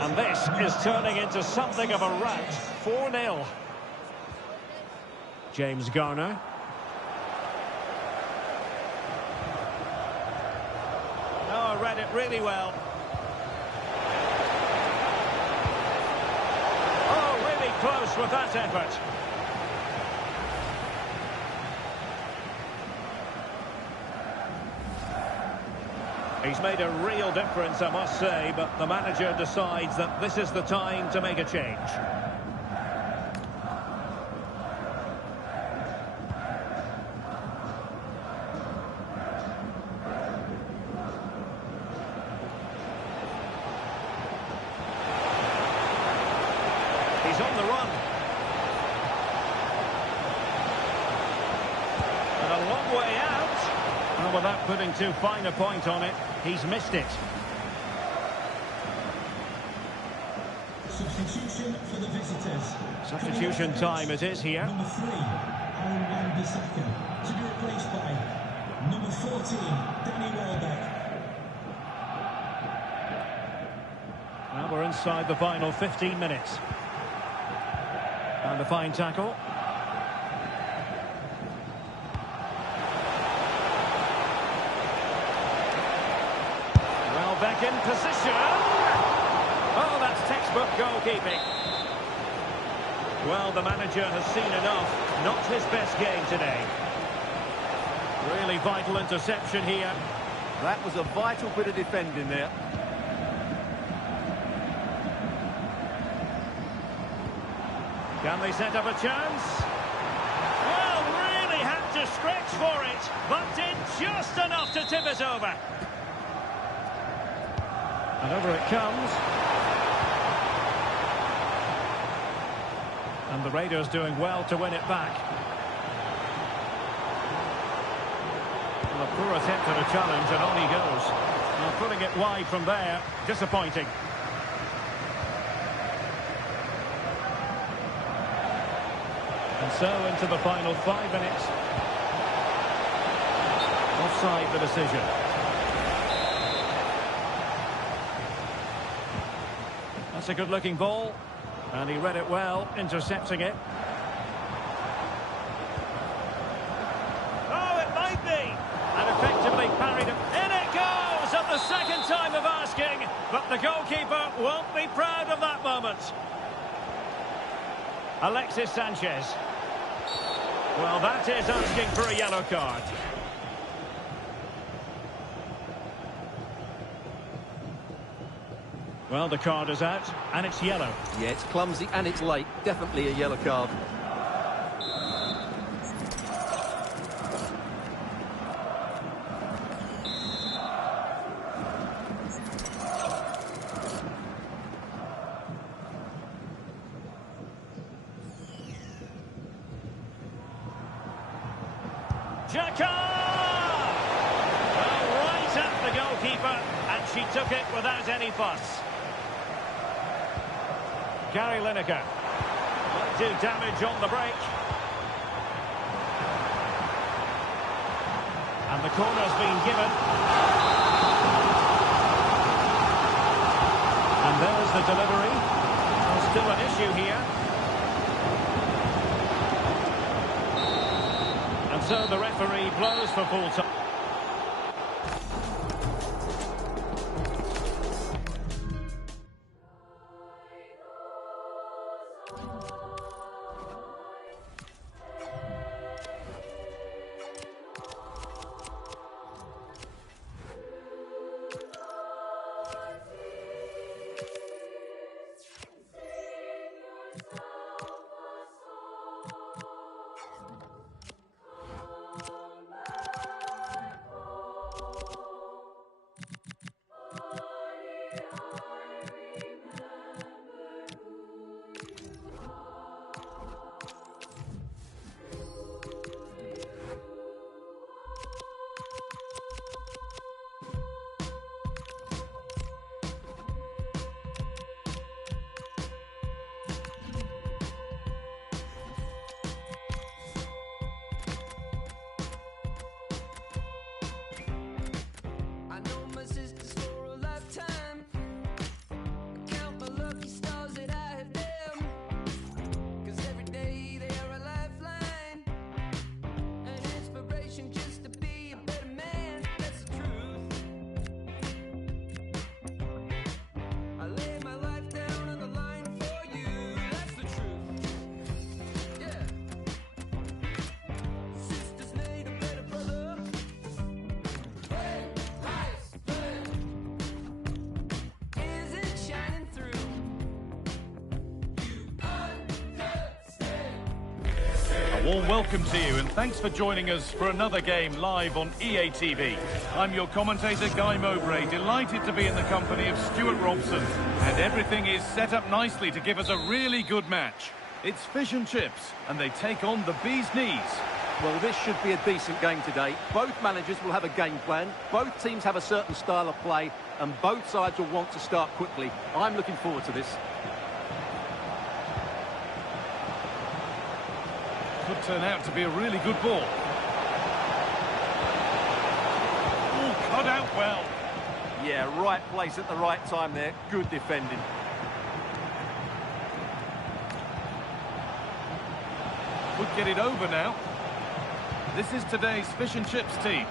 And this is turning into something of a rout. 4-0. James Garner. Oh, read it really well. Oh, really close with that effort. He's made a real difference, I must say, but the manager decides that this is the time to make a change. He's on the run. And a long way out. Well, without putting too fine a point on it, he's missed it. Substitution for the visitors. Substitution time it is here. Number 3, Aaron Wan-Bissaka, to be replaced by number 14, Danny Welbeck. Well, we're inside the final 15 minutes. And a fine tackle. Welbeck in position. Oh, that's textbook goalkeeping. Well, the manager has seen enough. Not his best game today. Really vital interception here. That was a vital bit of defending there. Can they set up a chance? Well, really had to stretch for it, but did just enough to tip it over. And over it comes. And the Raiders doing well to win it back. Well, a poor attempt at a challenge, and on he goes. Now putting it wide from there, disappointing. And so into the final 5 minutes. Offside the decision. That's a good-looking ball. And he read it well, intercepting it. Oh, it might be. And effectively parried it. In it goes at the second time of asking. But the goalkeeper won't be proud of that moment. Alexis Sanchez. Well, that is asking for a yellow card. Well, the card is out, and it's yellow. Yeah, it's clumsy and it's late. Definitely a yellow card. Xhaka! Well, right at the goalkeeper, and she took it without any fuss. Gary Lineker might do damage on the break. And the corner's been given. And there's the delivery. There's still an issue here. And so the referee blows for full time. warm welcome to you and thanks for joining us for another game live on EA TV. I'm your commentator Guy Mowbray, delighted to be in the company of Stuart Robson, and everything is set up nicely to give us a really good match. It's fish and chips and they take on the bee's knees. Well, this should be a decent game today. Both managers will have a game plan, both teams have a certain style of play, and both sides will want to start quickly. I'm looking forward to this. Could turn out to be a really good ball. Oh, cut out well. Yeah, right place at the right time there. Good defending. Could get it over now. This is today's fish and chips team.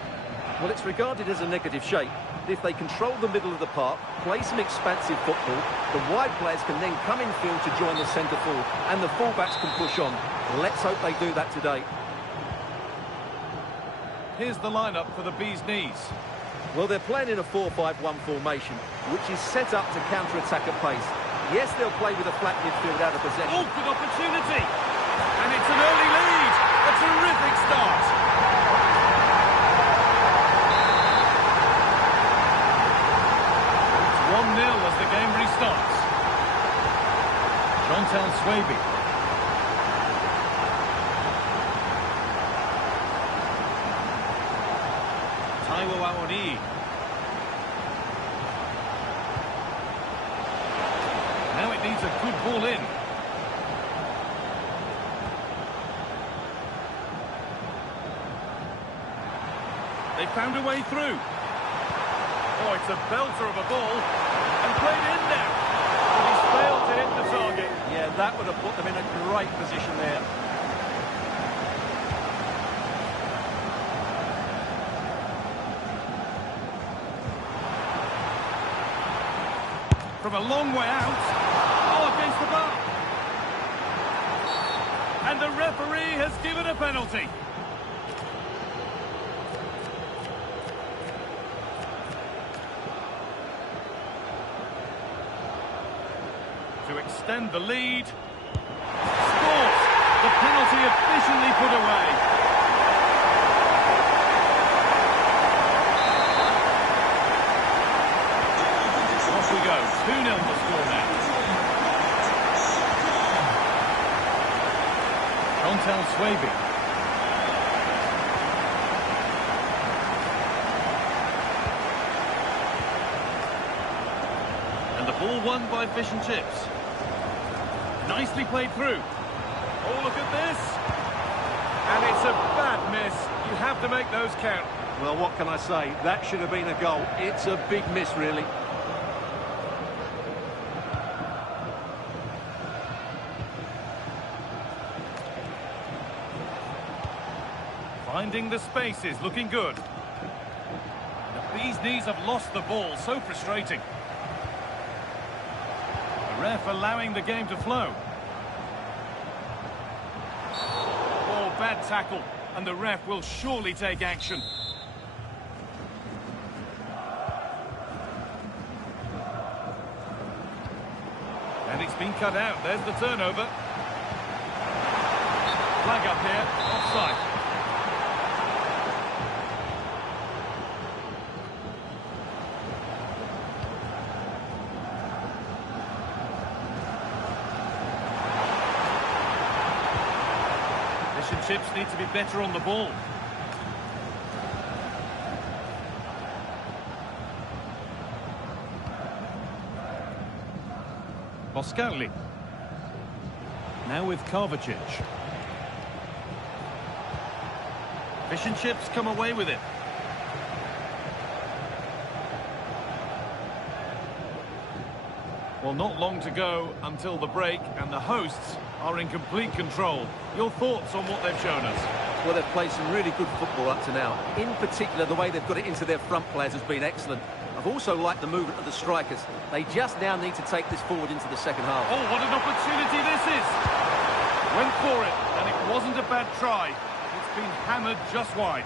Well, it's regarded as a negative shape. If they control the middle of the park, play some expansive football, the wide players can then come in field to join the centre forward, and the fullbacks can push on. Let's hope they do that today. Here's the lineup for the bee's knees. Well, they're playing in a 4-5-1 formation, which is set up to counter-attack at pace. Yes, they'll play with a flat midfield out of possession. Oh, good opportunity! And it's an early lead! A terrific start! It's 1-0 as the game restarts. Chantal Swaby. Taiwo Awoniyi. Now it needs a good ball in. They found a way through. Oh, it's a belter of a ball. And played in now. But he's failed to hit the target. Yeah, that would have put them in a great position there. From a long way out. Oh, against the bar. And the referee has given a penalty. To extend the lead. Scores! The penalty efficiently put away. Off we go. 2-0 the score now. Chantal Swaby. And the ball won by Fish and Chips. Nicely played through. Oh, look at this. And it's a bad miss. You have to make those count. Well, what can I say? That should have been a goal. It's a big miss, really. Finding the spaces, looking good. The bee's knees have lost the ball, so frustrating. The ref allowing the game to flow. Oh, bad tackle, and the ref will surely take action. And it's been cut out, there's the turnover. Flag up here, offside. Fish and Chips need to be better on the ball. Boscali. Now with Kovacic. Fish and Chips come away with it. Well, not long to go until the break, and the hosts are in complete control. Your thoughts on what they've shown us? Well, they've played some really good football up to now. In particular, the way they've got it into their front players has been excellent. I've also liked the movement of the strikers. They just now need to take this forward into the second half. Oh, what an opportunity this is! Went for it, and it wasn't a bad try. It's been hammered just wide.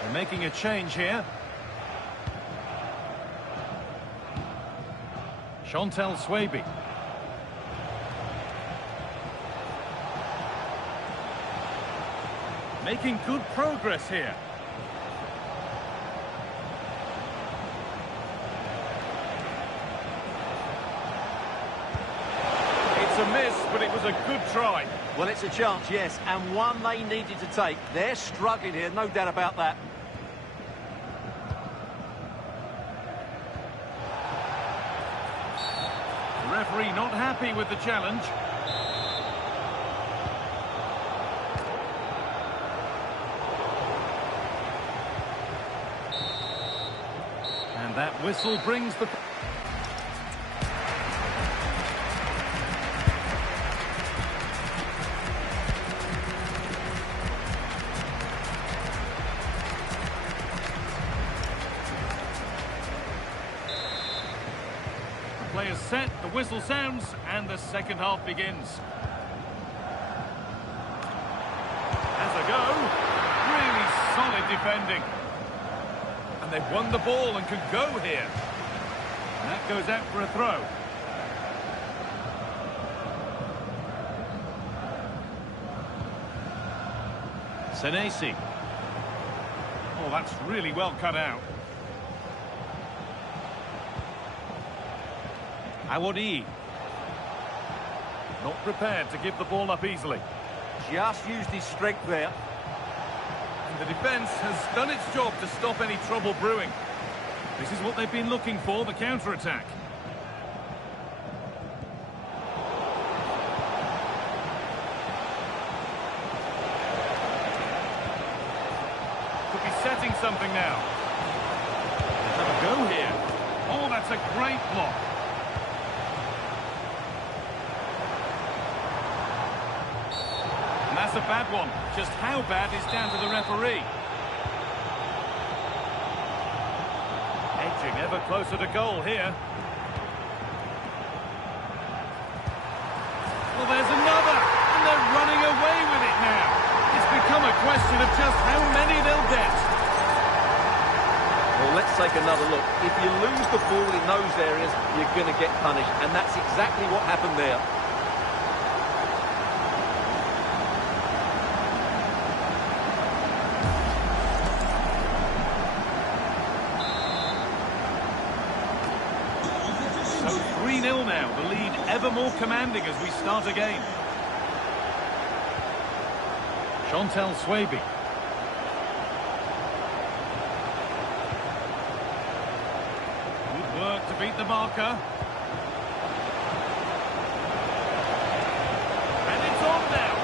They're making a change here. Chantal Swaby. Making good progress here. It's a miss, but it was a good try. Well, it's a chance, yes, and one they needed to take. They're struggling here, no doubt about that. The referee not happy with the challenge. And that whistle brings the... Players set, the whistle sounds, and the second half begins. Has a go. Really solid defending. And they've won the ball and could go here. And that goes out for a throw. Senesi. Oh, that's really well cut out. Awadi. Not prepared to give the ball up easily. Just used his strength there. And the defence has done its job to stop any trouble brewing. This is what they've been looking for, the counter-attack. Could be setting something now. Have a go here. Oh, that's a great block. And that's a bad one. Just how bad is down to the referee. Edging ever closer to goal here. Well, there's another, and they're running away with it now. It's become a question of just how many they'll get. Well, let's take another look. If you lose the ball in those areas, you're going to get punished, and that's exactly what happened there. So 3-0 now, the lead ever more commanding as we start again. Chantel Swaby. Good work to beat the marker. And it's on now.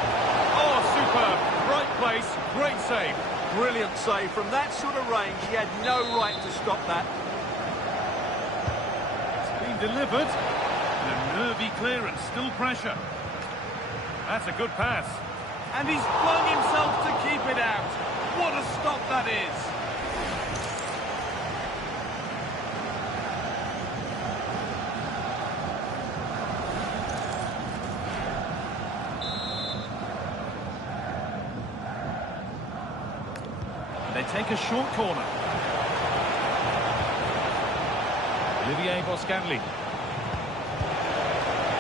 Oh, superb. Right place, great save. Brilliant save. From that sort of range, he had no right to stop that. Delivered, and a nervy clearance, still pressure. That's a good pass, and he's flung himself to keep it out. What a stop that is. And they take a short corner. Olivier Boscanli.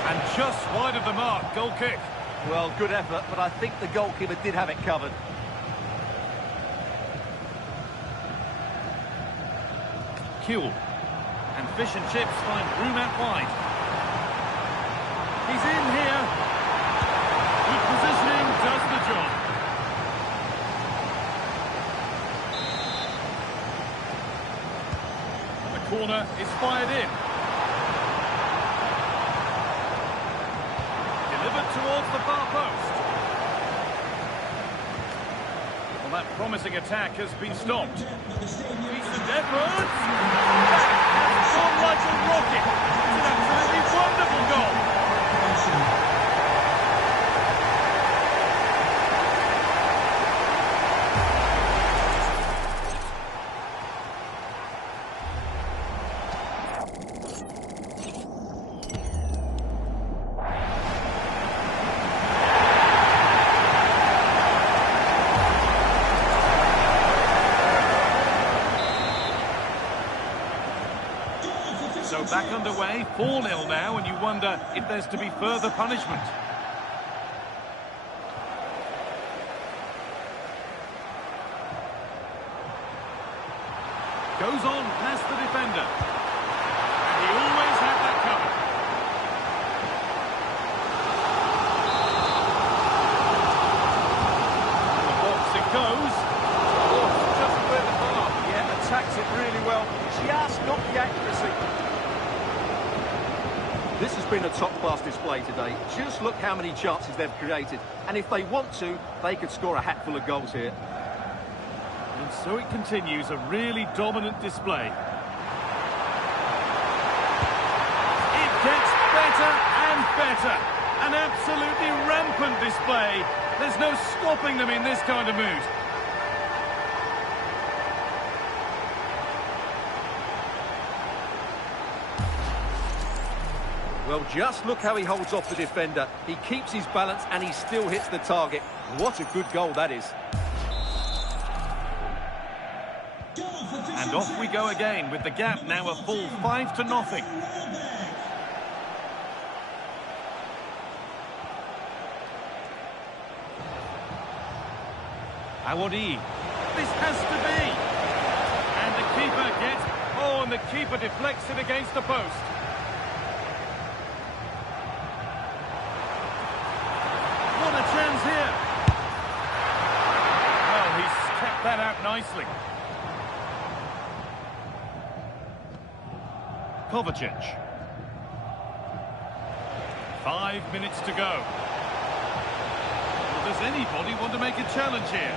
And just wide of the mark, goal kick. Well, good effort, but I think the goalkeeper did have it covered. Kuhl. And fish and chips find room out wide. He's in here. Good positioning, does the job. Corner is fired in. Delivered towards the far post. Well, that promising attack has been stopped. Decent effort. That has gone like a rocket. It's an absolutely wonderful goal. So back underway, 4-0 now, and you wonder if there's to be further punishment. Goes on past the defender. And he always had that covered. The box it goes. Oh, just where the bar. Yeah, attacks it really well. Just not the accuracy. This has been a top-class display today. Just look how many chances they've created. And if they want to, they could score a hatful of goals here. And so it continues, a really dominant display. It gets better and better. An absolutely rampant display. There's no stopping them in this kind of mood. Well, just look how he holds off the defender. He keeps his balance and he still hits the target. What a good goal that is. And off we go again with the gap now a full 5-0. Awadi. This has to be. And the keeper gets... Oh, and the keeper deflects it against the post. What a chance here. Well, he's kept that out nicely. Kovacic. 5 minutes to go. Well, does anybody want to make a challenge here?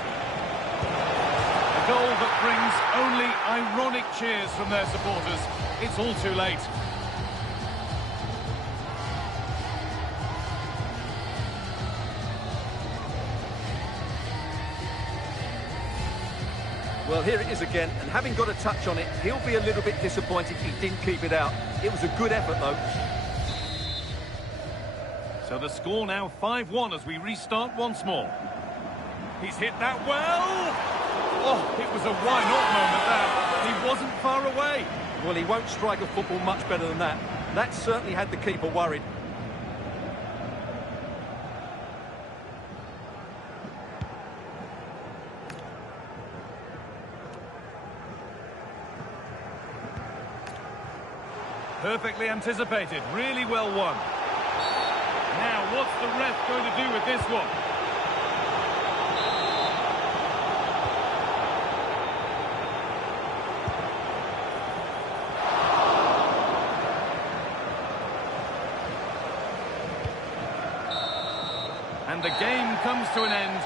A goal that brings only ironic cheers from their supporters. It's all too late. Well, here it is again, and having got a touch on it, he'll be a little bit disappointed he didn't keep it out. It was a good effort, though. So the score now 5-1 as we restart once more. He's hit that well. Oh, it was a why-not moment there. He wasn't far away. Well, he won't strike a football much better than that. That certainly had the keeper worried. Perfectly anticipated, really well won. Now, what's the ref going to do with this one? And the game comes to an end.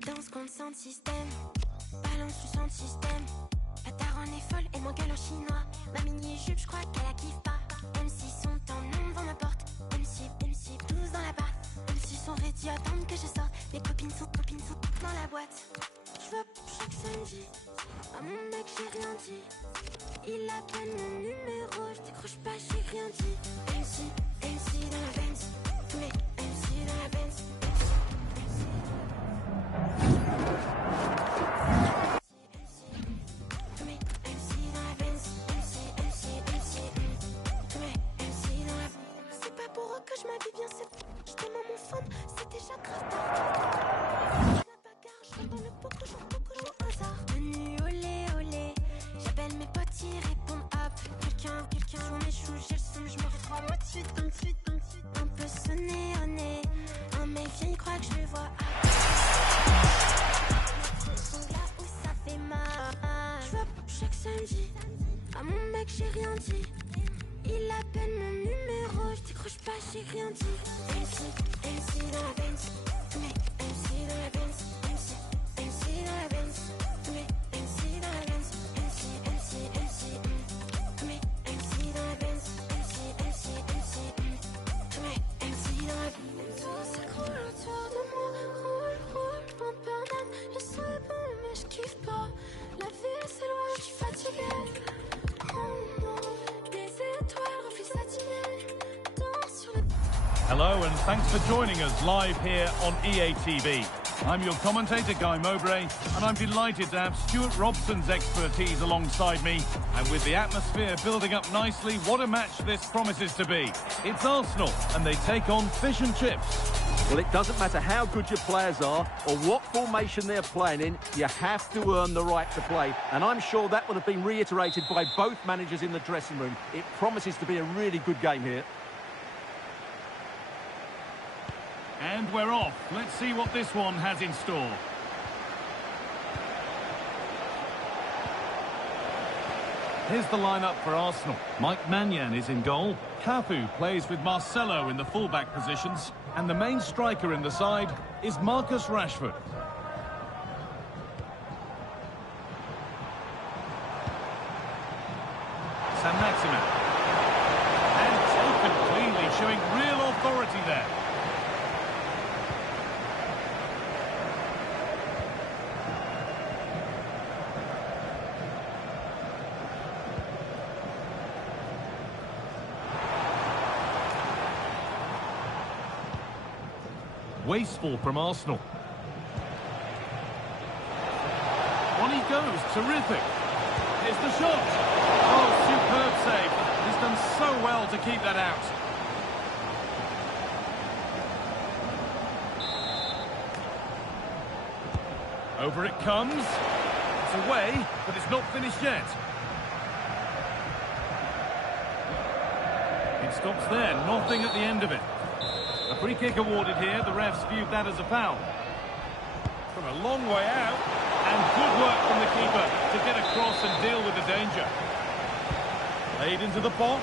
Danse contre sound système, balance du sound système. La daronne est folle, elle m'engueule en chinois. Ma mini-jupe, je crois qu'elle la kiffe pas. M6 sont en nom devant ma porte. M6, tous dans la barre. M6 sont ready, attendent que je sorte. Mes copines sont dans la boîte. Je veux chaque samedi. À mon mec, j'ai rien dit. Il appelle mon numéro, je décroche pas, j'ai rien dit. MC dans la Benz. Tous mes MC dans la Benz. C'est pas pour eux que je m'habille bien, je demande mon fun, c'est déjà grave tard. La bagarre, je rentre dans le poco, j'en hasard. Menu olé, j'appelle mes potes, ils répondent hop. Quelqu'un sur mes choux, j'ai le seum, je me retrouve moi de suite. Un peu sonné au nez, un mec vient, il croit que je le vois. Là où ça fait mal, je veux chaque samedi. À mon mec, j'ai rien dit. Il appelle mon numéro, je décroche pas, j'ai rien dit. MC dans la Benz, tous mes MC dans la Benz, MC dans la Benz, tous mes MC dans la Benz, MC, tous mes MC dans la Benz, MC, tous mes MC dans la Benz. Tout s'écroule autour de moi, roule, en burn-out, le son est bon, mais je kiffe pas. La vie c'est loin, je suis fatiguée. Oh non. Des étoiles refusent satiner. Danse sur le... Hello and thanks for joining us live here on EA TV. I'm your commentator, Guy Mowbray, and I'm delighted to have Stuart Robson's expertise alongside me. And with the atmosphere building up nicely, what a match this promises to be. It's Arsenal, and they take on fish and chips. Well, it doesn't matter how good your players are or what formation they're playing in, you have to earn the right to play. And I'm sure that would have been reiterated by both managers in the dressing room. It promises to be a really good game here. And we're off. Let's see what this one has in store. Here's the lineup for Arsenal. Mike Maignan is in goal. Cafu plays with Marcelo in the fullback positions. And the main striker in the side is Marcus Rashford. Saint-Maximin. And taken cleanly, showing real authority there. Wasteful from Arsenal. On he goes, terrific. Here's the shot. Oh, superb save. He's done so well to keep that out. Over it comes. It's away, but it's not finished yet. It stops there, nothing at the end of it. A free kick awarded here. The refs viewed that as a foul. From a long way out. And good work from the keeper to get across and deal with the danger. Played into the box.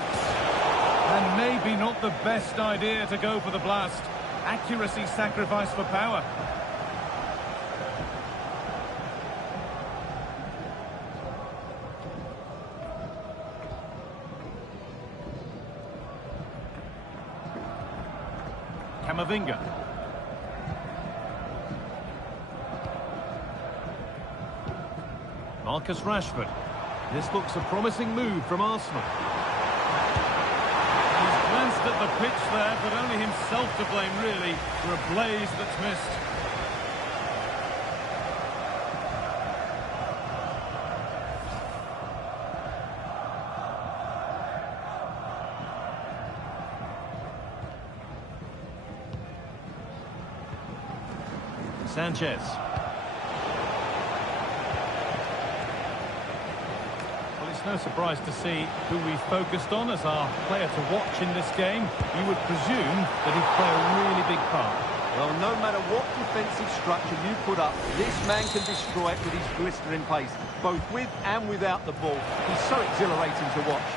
And maybe not the best idea to go for the blast. Accuracy sacrificed for power. Camavinga. Marcus Rashford. This looks a promising move from Arsenal. He's glanced at the pitch there, but only himself to blame, really, for a blaze that's missed. Sanchez. Well, it's no surprise to see who we focused on as our player to watch in this game. You would presume that he'd play a really big part. Well, no matter what defensive structure you put up, this man can destroy it with his blistering pace, both with and without the ball. He's so exhilarating to watch.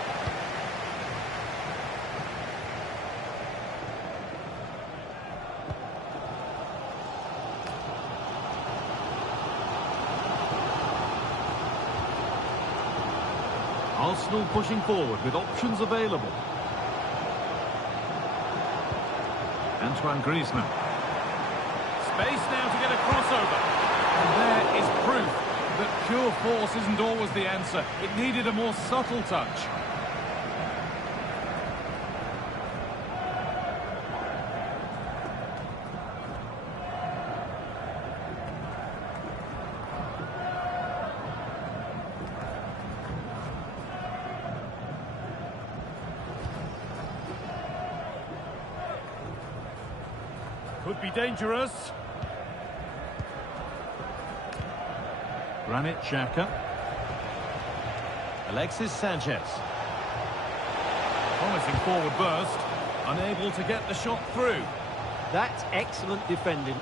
Arsenal pushing forward with options available. Antoine Griezmann. Space now to get a crossover. And there is proof that pure force isn't always the answer. It needed a more subtle touch. Could be dangerous. Granit Xhaka. Alexis Sanchez. Promising forward burst. Unable to get the shot through. That's excellent defending.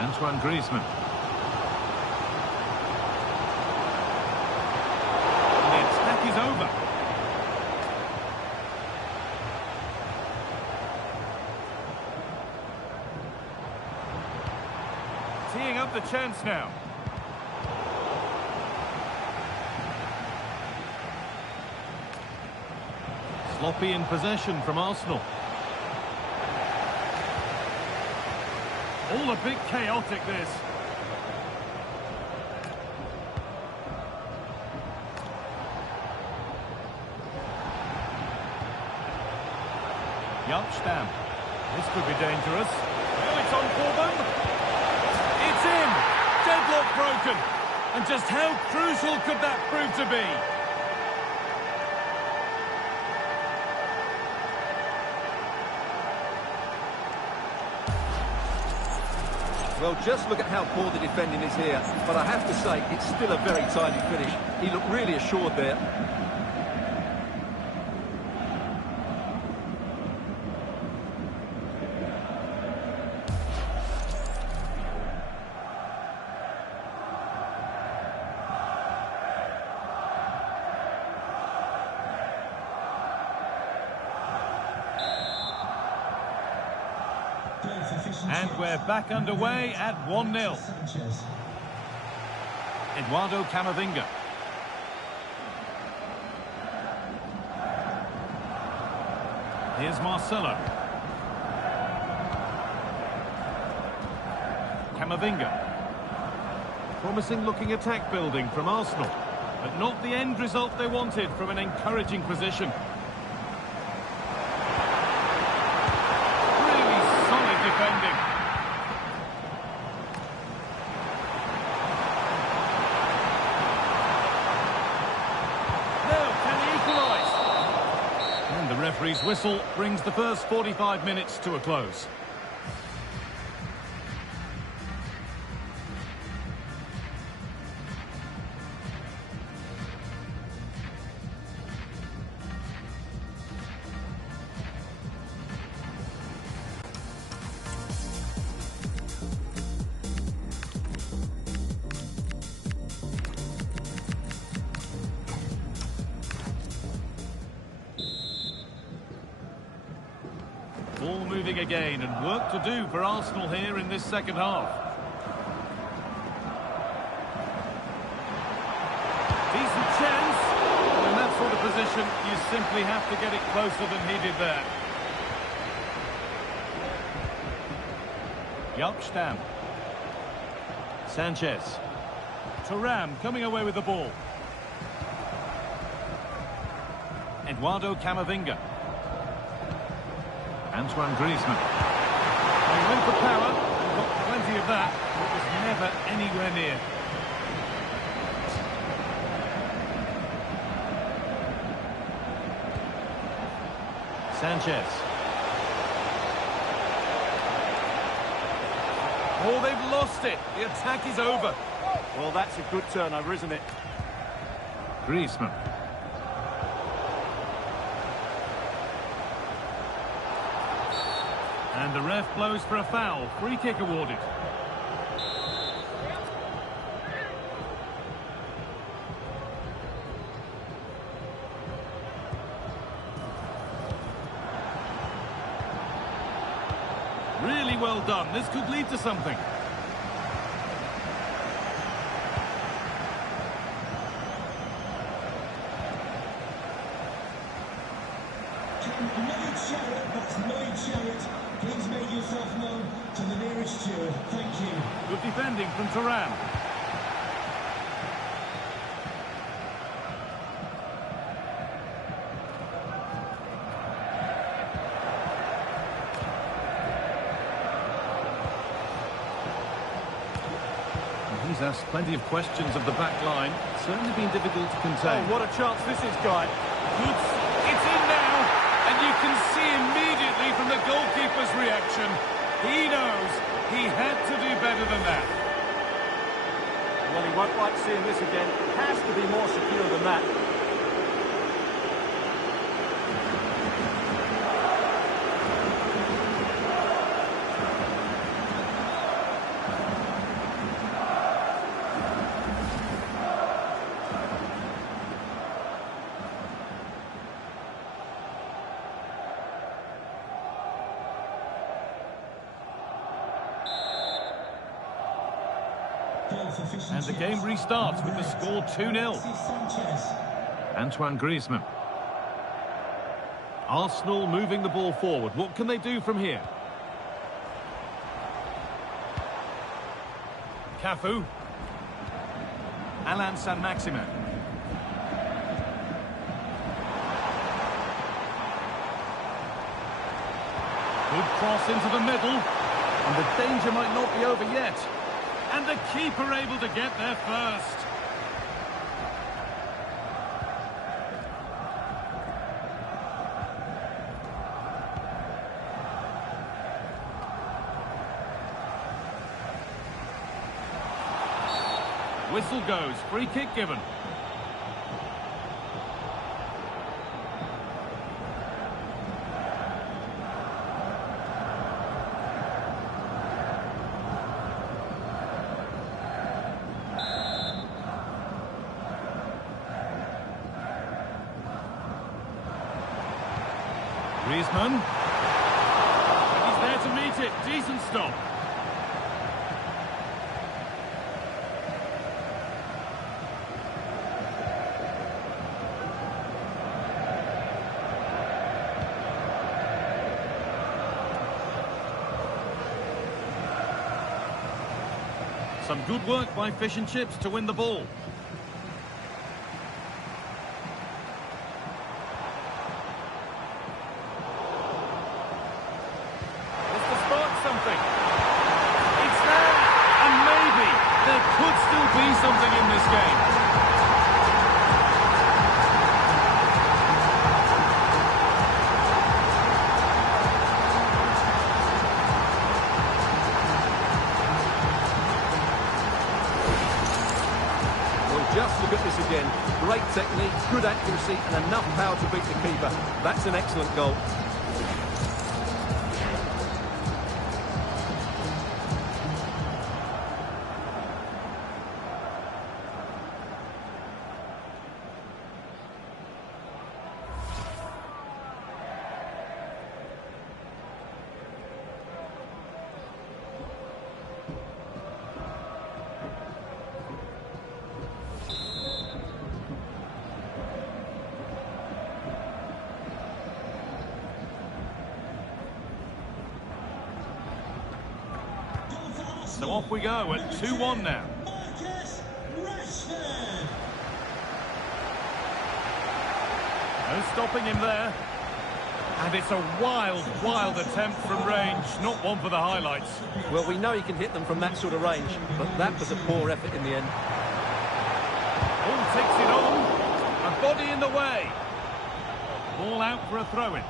Antoine Griezmann. And the attack is over. Teeing up the chance now. Sloppy in possession from Arsenal. All a bit chaotic, this. Stam. This could be dangerous. Oh, it's on for them. It's in. Deadlock broken. And just how crucial could that prove to be? Well, just look at how poor the defending is here. But I have to say, it's still a very tidy finish. He looked really assured there. And we're back underway at 1-0. Eduardo Camavinga. Here's Marcelo. Camavinga. Promising looking attack building from Arsenal, but not the end result they wanted from an encouraging position. Defending. Now, can he equalise? And the referee's whistle brings the first 45 minutes to a close. Ball moving again, and work to do for Arsenal here in this second half. Decent chance. In that sort of position, you simply have to get it closer than he did there. Stam. Sanchez. Thuram coming away with the ball. Eduardo Camavinga. Antoine Griezmann. They went for power, got plenty of that, but was never anywhere near. Sanchez. Oh, they've lost it. The attack is over. Well, that's a good turnover, isn't it? Griezmann. And the ref blows for a foul. Free kick awarded. Really well done. This could lead to something. Please make yourself known to the nearest steward. Thank you. Good defending from Thuram. He's asked plenty of questions of the back line. Certainly been difficult to contain. Oh, what a chance this is, Guy. Good. It's in now. And you can see immediately from the goalkeeper's reaction, he knows he had to do better than that. Well, he won't like seeing this again. Has to be more secure than that. And the game restarts with the score 2-0. Antoine Griezmann. Arsenal moving the ball forward. What can they do from here? Cafu. Alain Saint-Maximin. Good cross into the middle. And the danger might not be over yet. And the keeper able to get there first. Whistle goes, free kick given. Griezmann. He's there to meet it, decent stop. Some good work by Fish and Chips to win the ball. This to spark something. It's there, and maybe there could still be something in this game. Just look at this again. Great technique, good accuracy, and enough power to beat the keeper. That's an excellent goal. So off we go at 2-1 now. No stopping him there. And it's a wild, wild attempt from range, not one for the highlights. Well, we know he can hit them from that sort of range, but that was a poor effort in the end. Ball takes it on. A body in the way. Ball out for a throw-in.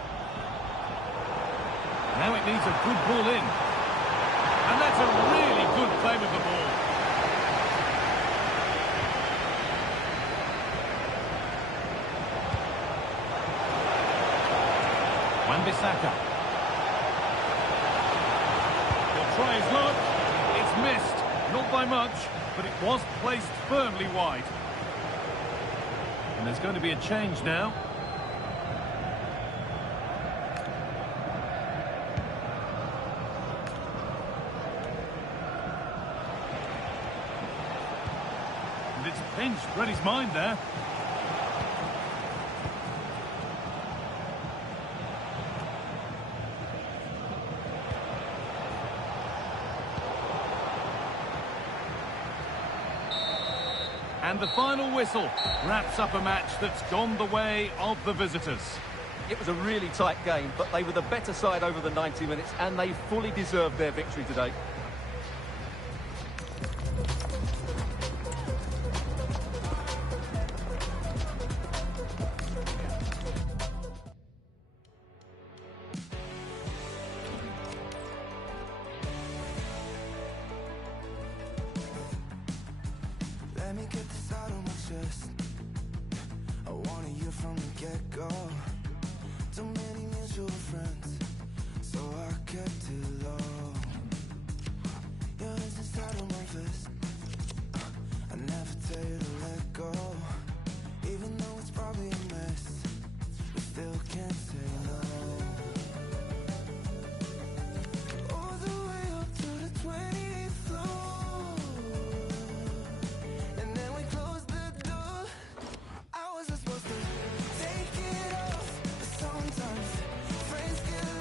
Now it needs a good ball in. And that's a really good play with the ball. Wan-Bissaka. He'll try his luck. It's missed. Not by much, but it was placed firmly wide. And there's going to be a change now. And it's pinched, read his mind there. And the final whistle wraps up a match that's gone the way of the visitors. It was a really tight game, but they were the better side over the 90 minutes, and they fully deserved their victory today. Let me get this out of my chest. I wanted you from the get-go. Too many mutual friends, so I kept it low. Your hands inside of my vest. I never tell you to let go. Even though it's probably a mess, we still can't say no. All the way up to the 20th floor. And then we closed the door. I wasn't supposed to take it off, but sometimes friends get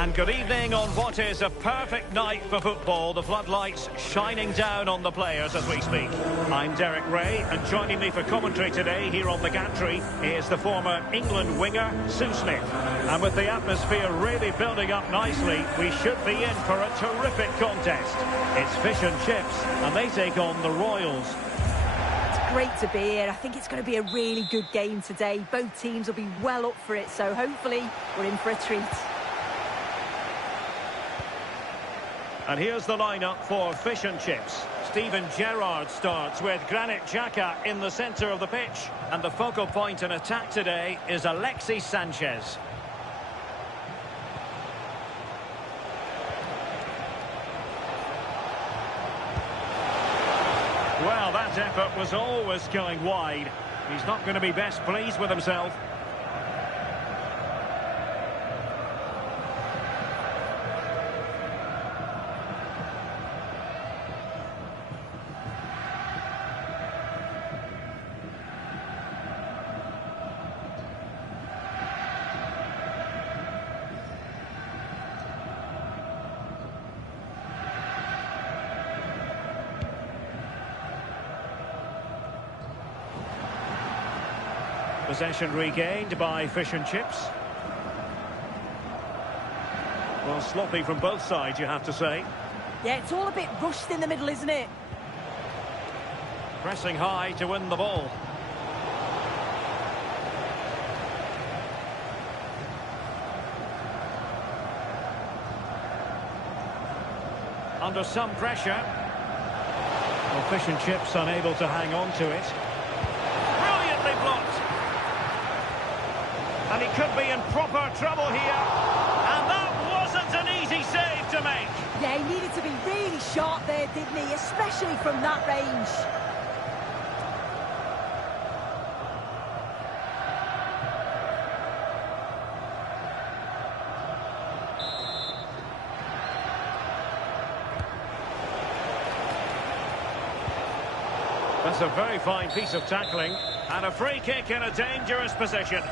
And good evening on what is a perfect night for football. The floodlights shining down on the players as we speak. I'm Derek Ray, and joining me for commentary today here on the gantry is the former England winger, Sue Smith. And with the atmosphere really building up nicely, we should be in for a terrific contest. It's fish and chips, and they take on the Royals. It's great to be here. I think it's going to be a really good game today. Both teams will be well up for it, so hopefully we're in for a treat. And here's the lineup for fish and chips. Steven Gerrard starts with Granit Xhaka in the centre of the pitch. And the focal point in attack today is Alexis Sanchez. Well, that effort was always going wide. He's not going to be best pleased with himself. Possession regained by fish and chips. Well, sloppy from both sides, you have to say. Yeah, it's all a bit rushed in the middle, isn't it? Pressing high to win the ball. Under some pressure. Well, fish and chips unable to hang on to it. Brilliantly blocked. And he could be in proper trouble here. And that wasn't an easy save to make. Yeah, he needed to be really sharp there, didn't he? Especially from that range. That's a very fine piece of tackling. And a free kick in a dangerous position.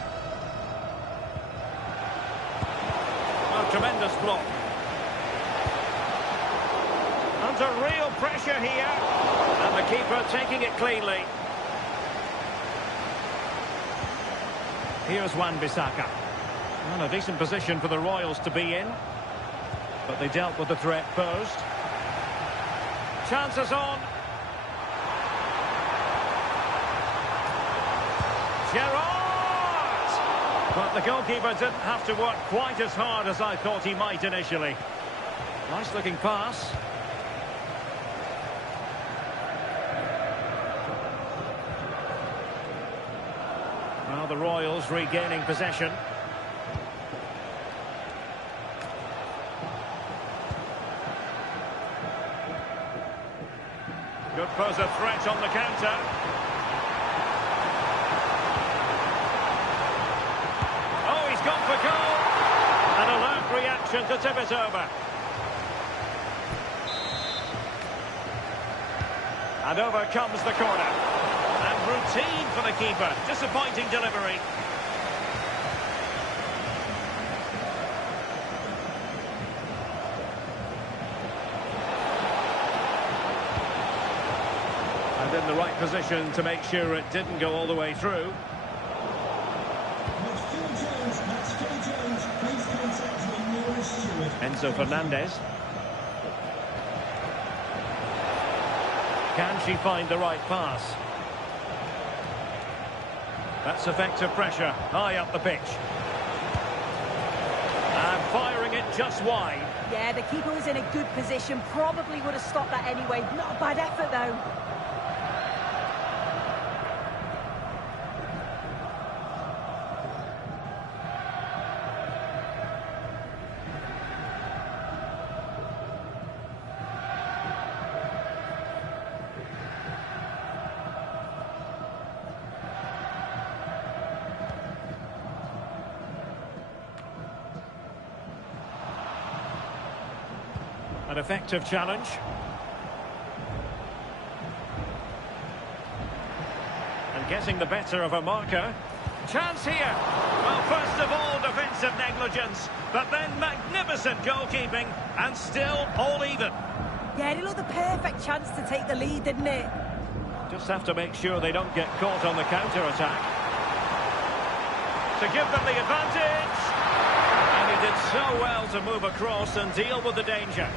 Tremendous block. Under real pressure here. And the keeper taking it cleanly. Here's Wan-Bissaka. Well, a decent position for the Royals to be in. But they dealt with the threat posed. Chances on. Gerrard! But the goalkeeper didn't have to work quite as hard as I thought he might initially. Nice looking pass. Now the Royals regaining possession. Could pose a threat on the counter. Gone for goal. An alert reaction to tip it over. And over comes the corner. And routine for the keeper. Disappointing delivery. And in the right position to make sure it didn't go all the way through. Enzo Fernandez. Can she find the right pass? That's effective pressure, high up the pitch. And firing it just wide. Yeah, the keeper was in a good position, probably would have stopped that anyway. Not a bad effort, though. An effective challenge. And getting the better of a marker. Chance here. Well, first of all, defensive. defensive negligence, but then magnificent goalkeeping, and still all even. Yeah, it looked the perfect chance to take the lead, didn't it? Just have to make sure they don't get caught on the counter-attack. To give them the advantage. And he did so well to move across and deal with the danger.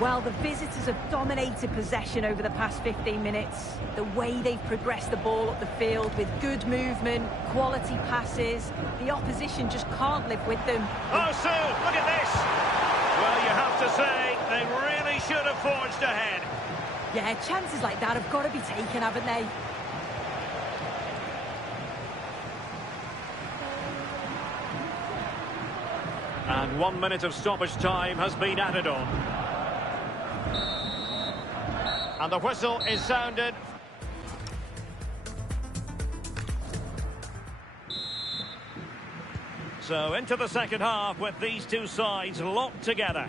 Well, the visitors have dominated possession over the past 15 minutes. The way they've progressed the ball up the field with good movement, quality passes, the opposition just can't live with them. Oh, Sue, look at this! Well, you have to say, they really should have forged ahead. Yeah, chances like that have got to be taken, haven't they? And 1 minute of stoppage time has been added on. And the whistle is sounded. So into the second half with these two sides locked together.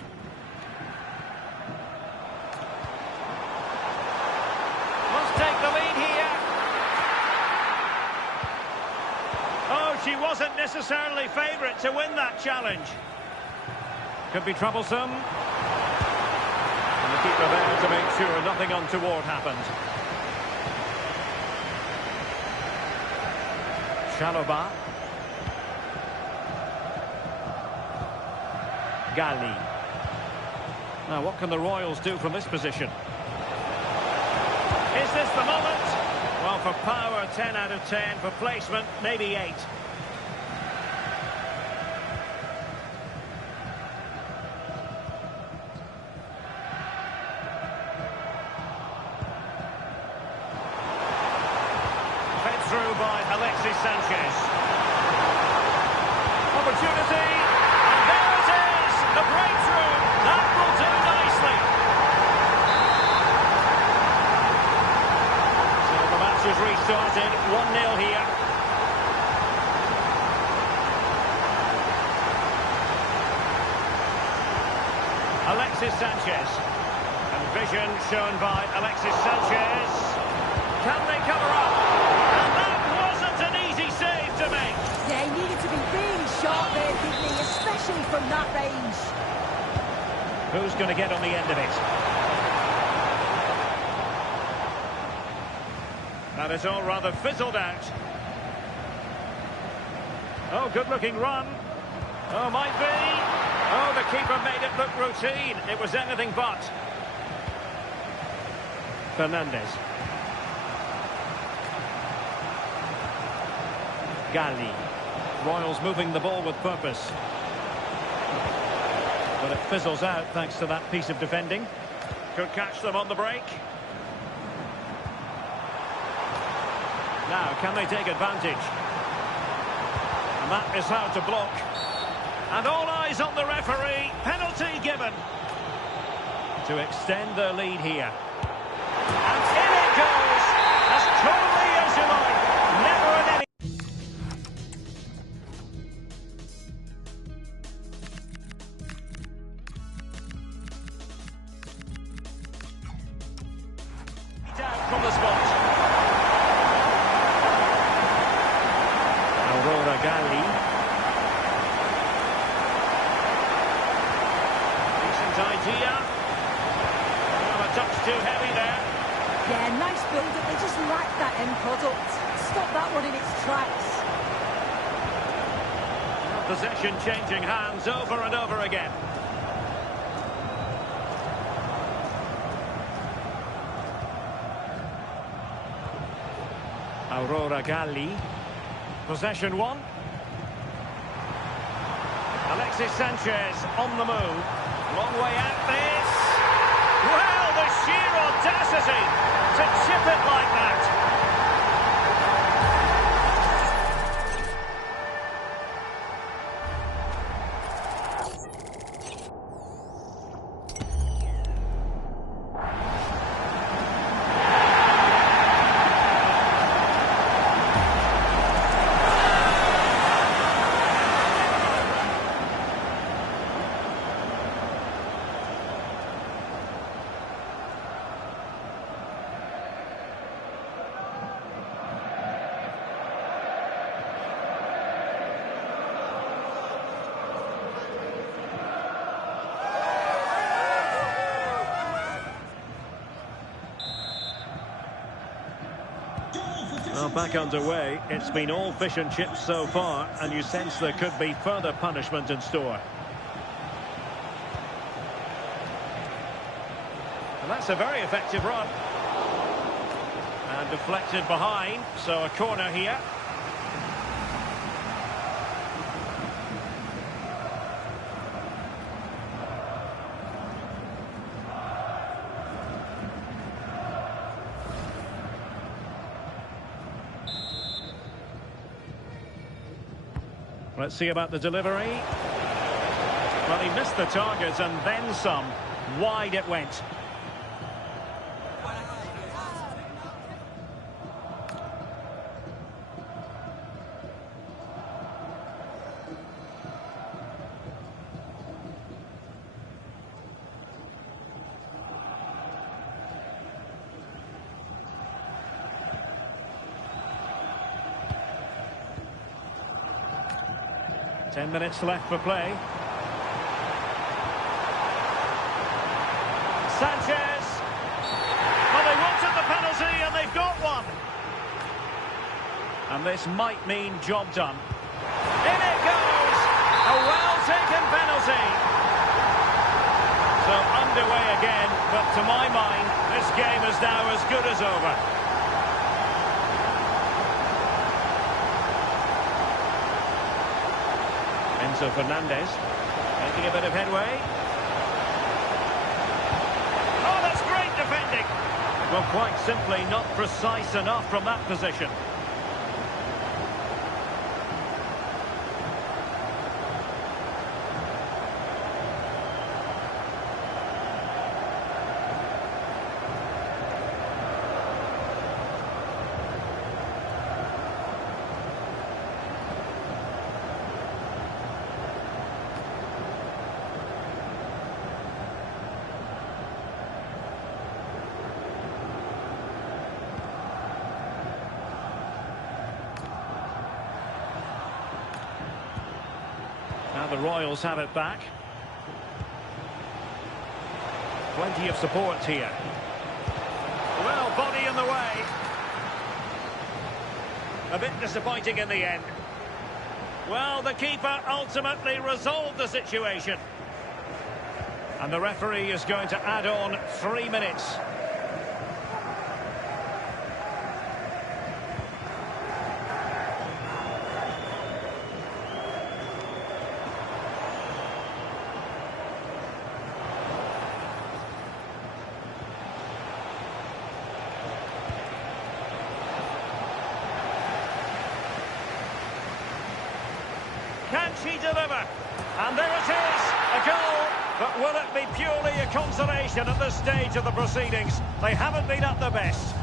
Must take the lead here. Oh, she wasn't necessarily favourite to win that challenge. Could be troublesome. And the keeper there to make sure nothing untoward happened. Chalobah. Gali. Now, what can the Royals do from this position? Is this the moment? Well, for power, 10 out of 10. For placement, maybe 8. Fed through by Alexis Sanchez. Opportunity. And there it is. The breakthrough. That will do nicely. So the match has restarted. 1-0 here. Alexis Sanchez. And vision shown by Alexis Sanchez. Can they cover up? And that wasn't an easy save to make. Yeah, he needed to be really sharp there, didn't he? Especially from that range. Who's going to get on the end of it? That is all rather fizzled out. Oh, good-looking run. Oh, might be. Oh, the keeper made it look routine. It was anything but. Fernandez. Gali. Royals moving the ball with purpose. But it fizzles out thanks to that piece of defending. Could catch them on the break. Now, can they take advantage? And that is how to block. And all eyes on the referee. Penalty given. To extend their lead here. And in it goes. As coolly as you like. Never an any. Down from the spot. Aurora Gali. Decent idea. Oh, a touch too heavy there. Yeah, nice build-up. They just lack that end product. Stop that one in its tracks. Possession changing hands over and over again. Aurora Gali. Possession one. Alexis Sanchez on the move. Long way out this. Well, the sheer audacity to chip it like that. Well, back underway. It's been all fish and chips so far, and you sense there could be further punishment in store. And that's a very effective run. And deflected behind, so a corner here. Let's see about the delivery. Well, he missed the target and then some. Wide it went. Ten minutes left for play. Sanchez. Well, they wanted the penalty and they've got one. And this might mean job done. In it goes. A well-taken penalty. So underway again, but to my mind, this game is now as good as over. Enzo Fernandez making a bit of headway. Oh, that's great defending. Well, quite simply not precise enough from that position. Now the Royals have it back. Plenty of support here. Well, body in the way. A bit disappointing in the end. Well, the keeper ultimately resolved the situation. And the referee is going to add on 3 minutes. Can she deliver? And there it is, a goal. But will it be purely a consolation at this stage of the proceedings? They haven't been at their best.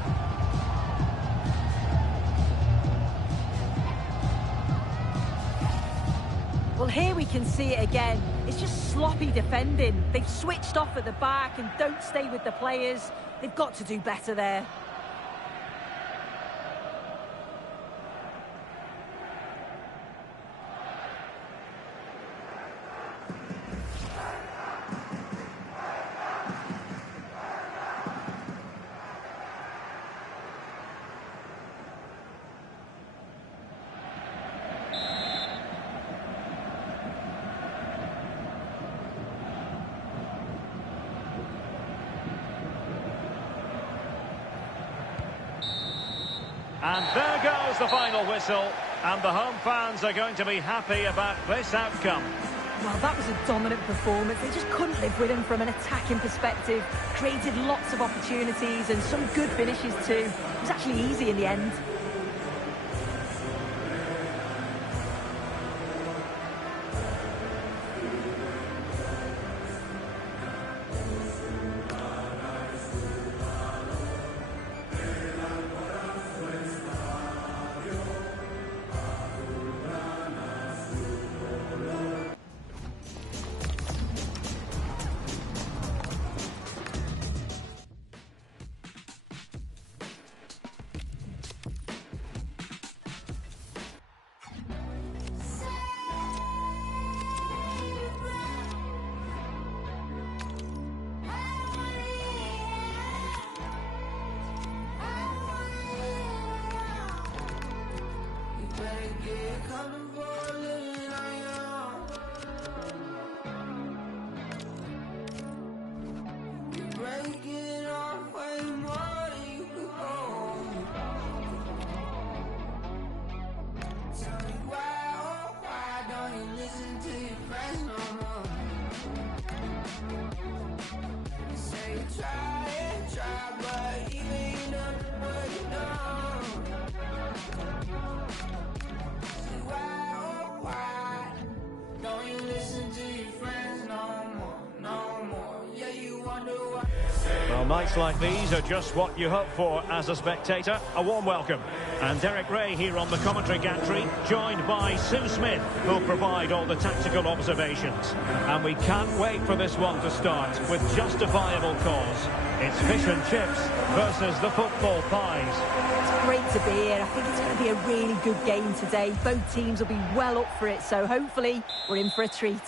Well, here we can see it again. It's just sloppy defending. They've switched off at the back and don't stay with the players. They've got to do better there. And there goes the final whistle, and the home fans are going to be happy about this outcome. Well, that was a dominant performance. They just couldn't live with him from an attacking perspective. Created lots of opportunities and some good finishes too. It was actually easy in the end. comfortable living on your own. You're breaking off way more than you could hold. Tell me why, oh why don't you listen to your friends no more? You say you try and try, but even you know what you know. Say why, oh why don't you listen to your friends no more, no more? Yeah, you wonder why. Well, nights like these are just what you hope for as a spectator. A warm welcome. And Derek Ray here on the commentary gantry, joined by Sue Smith, who'll provide all the tactical observations. And we can't wait for this one to start with justifiable cause. It's fish and chips versus the football pies. It's great to be here. I think it's going to be a really good game today. Both teams will be well up for it, so hopefully we're in for a treat.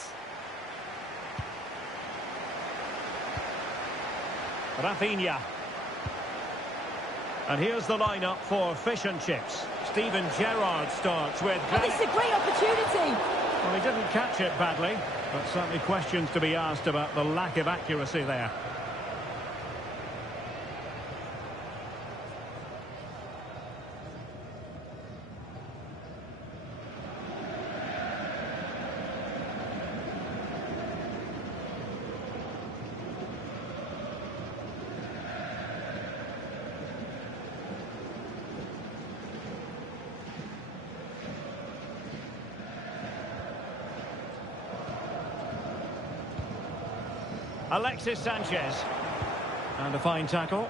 Rafinha. And here's the lineup for fish and chips. Steven Gerrard starts with... Oh, this is a great opportunity. Well, he didn't catch it badly, but certainly questions to be asked about the lack of accuracy there. Alexis Sanchez. And a fine tackle.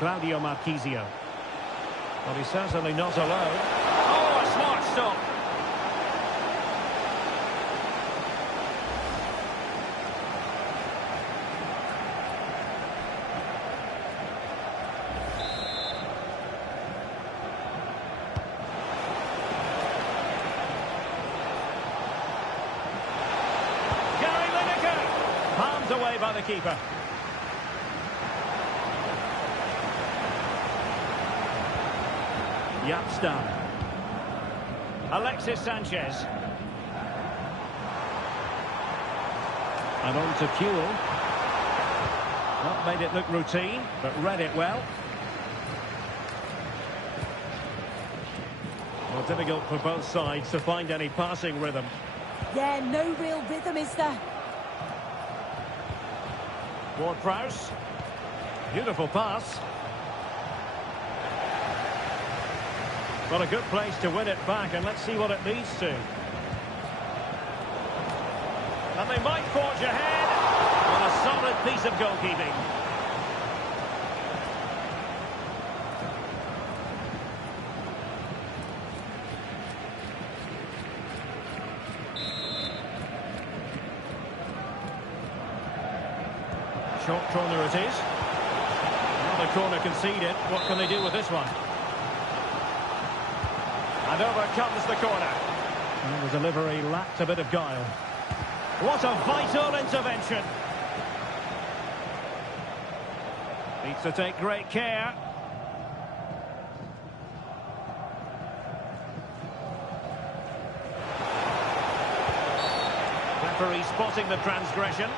Claudio Marchisio. Well, he's certainly not alone. Oh, a smart stop. Away by the keeper. Yapstam. Alexis Sanchez. And on to Kuhl. Not made it look routine, but read it well. Well, difficult for both sides to find any passing rhythm. Yeah, no real rhythm, is there? Ward-Prowse. Beautiful pass. Well, a good place to win it back, and let's see what it leads to. And they might forge ahead. Well, a solid piece of goalkeeping. Short corner it is. Another corner conceded. What can they do with this one? And over comes the corner. And the delivery lacked a bit of guile. What a vital intervention. Needs to take great care. Referee spotting the transgression.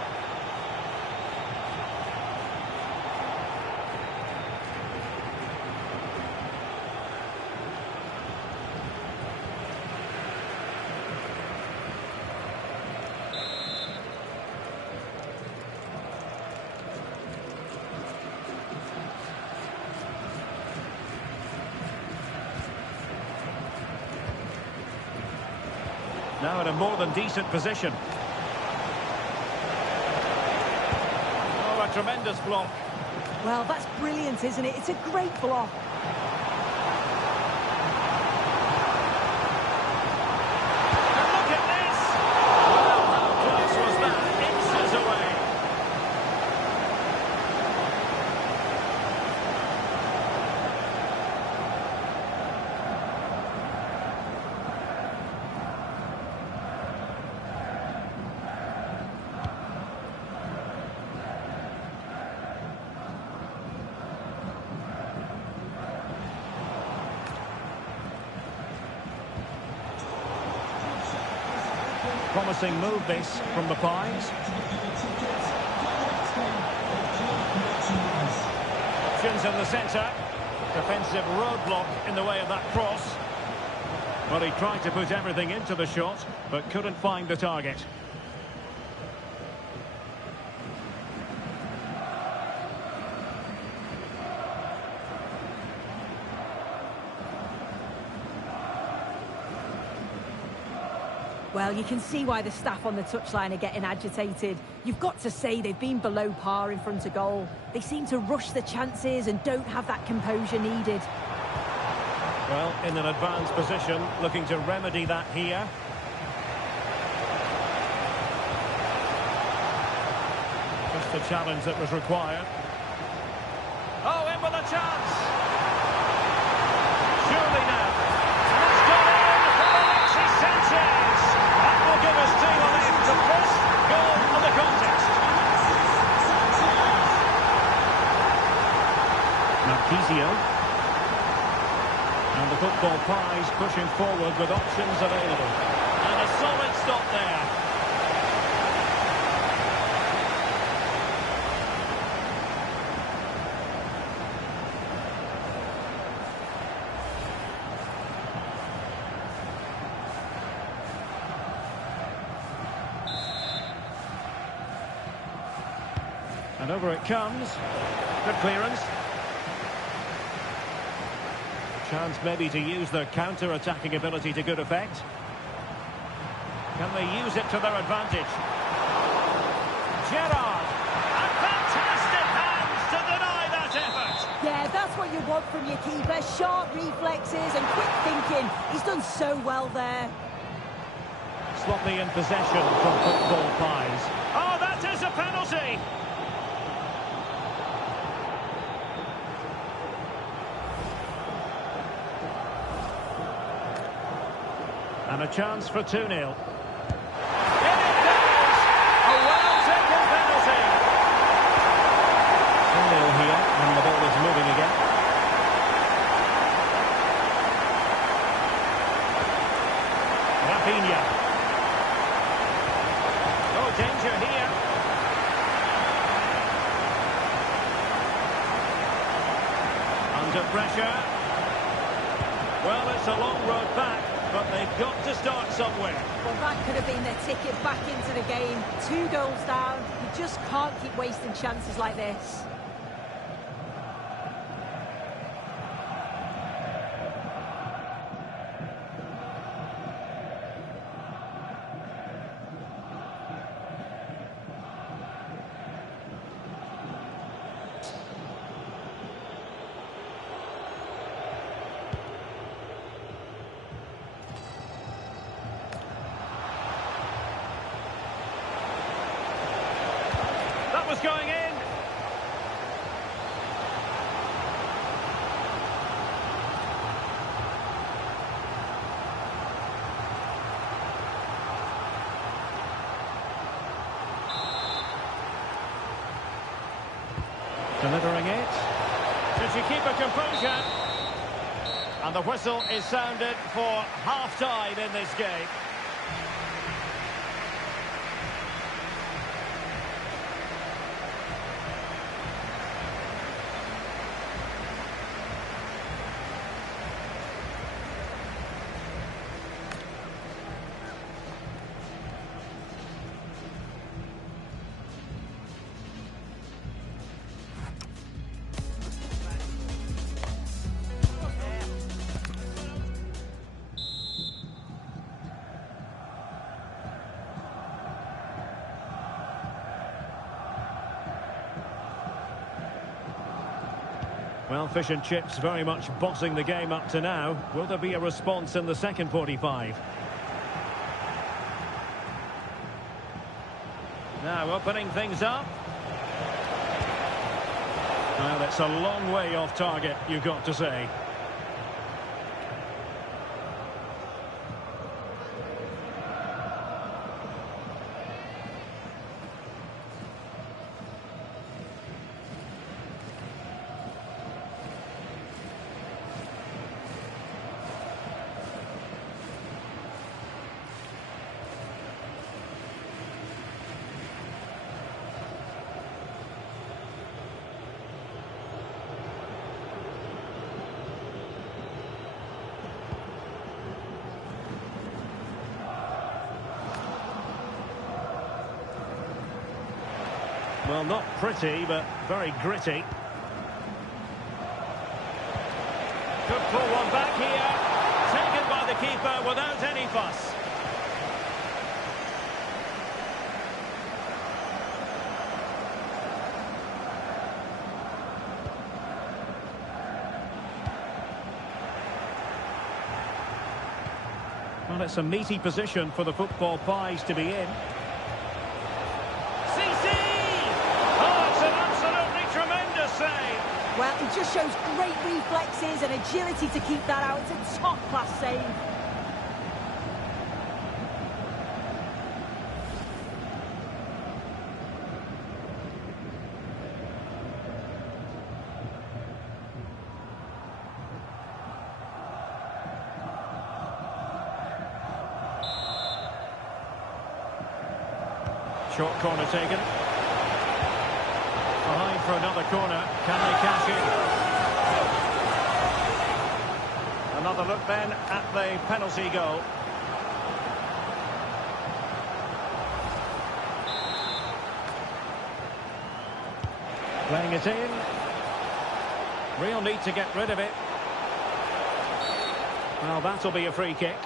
Now in a more than decent position. Oh, a tremendous block. Well, that's brilliant, isn't it? It's a great block. And look at this! Well, how close was that? Inches away. promising move this from the Pies. Options in the centre. Defensive roadblock in the way of that cross. Well, he tried to put everything into the shot, but couldn't find the target. Well, you can see why the staff on the touchline are getting agitated. You've got to say they've been below par in front of goal. They seem to rush the chances and don't have that composure needed. Well, in an advanced position, looking to remedy that here. Just the challenge that was required. Oh, in with a chance! Surely now. And it's gone in for Alexis Sanchez! That will give us 2-1, the first goal of the contest. Marquisio. And the football Pies pushing forward with options available. And a solid stop there. And over it comes. Good clearance. Chance maybe to use their counter-attacking ability to good effect. Can they use it to their advantage? Gerrard! And fantastic hands to deny that effort! Yeah, that's what you want from your keeper. Sharp reflexes and quick thinking. He's done so well there. Sloppy in possession from football Pies. Oh, that is a penalty! And a chance for 2-0. In it goes! A well-taken penalty! 2-0 here, and the ball is moving again. Rafinha. Oh, danger here. Under pressure. Well, it's a long road back. But they've got to start somewhere. Well, that could have been their ticket back into the game. 2 goals down. You just can't keep wasting chances like this. Was going in. Delivering it. Should she keep her composure? And the whistle is sounded for half-time in this game. Well, fish and chips very much bossing the game up to now. Will there be a response in the second 45? Now opening things up. Well, it's a long way off target, you've got to say. Well, not pretty, but very gritty. Could pull one back here. Taken by the keeper without any fuss. Well, it's a meaty position for the football pies to be in. Oh, it's an absolutely tremendous save. Well, it just shows great reflexes and agility to keep that out. It's a top-class save. Short corner taken. Behind for another corner. Can they cash in? Another look then at the penalty goal. Playing it in. Real need to get rid of it. Well, that'll be a free kick.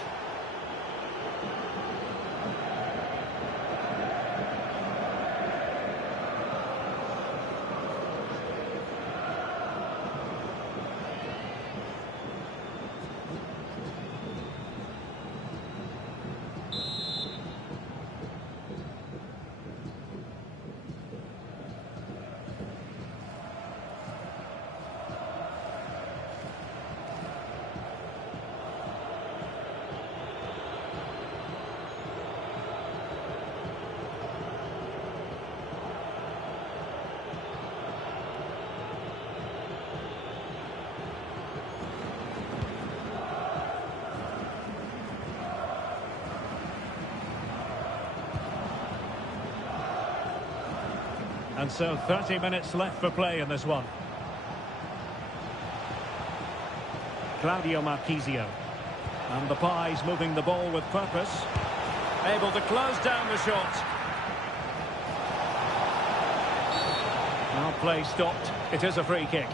And so 30 minutes left for play in this one. Claudio Marchisio. And the Pies moving the ball with purpose. Able to close down the shot. Now play stopped. It is a free kick.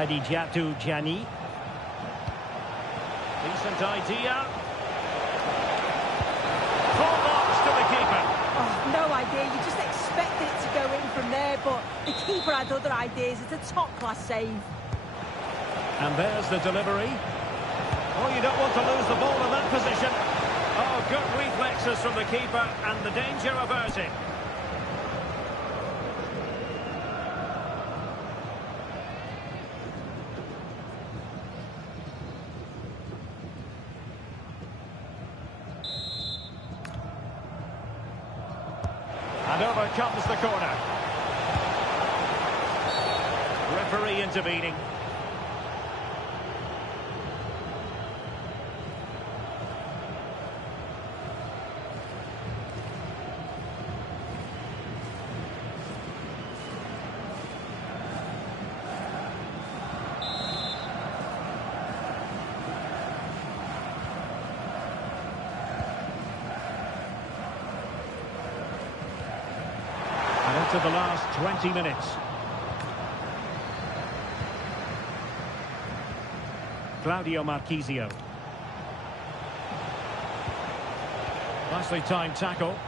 Khadijatu Jani. Decent idea. Full marks to the keeper. Oh, no idea. You just expected it to go in from there, but the keeper had other ideas. It's a top-class save. And there's the delivery. Oh, you don't want to lose the ball in that position. Oh, good reflexes from the keeper and the danger averted. And over comes the corner. Referee intervening. To the last 20 minutes. Claudio Marchisio. Nicely timed tackle.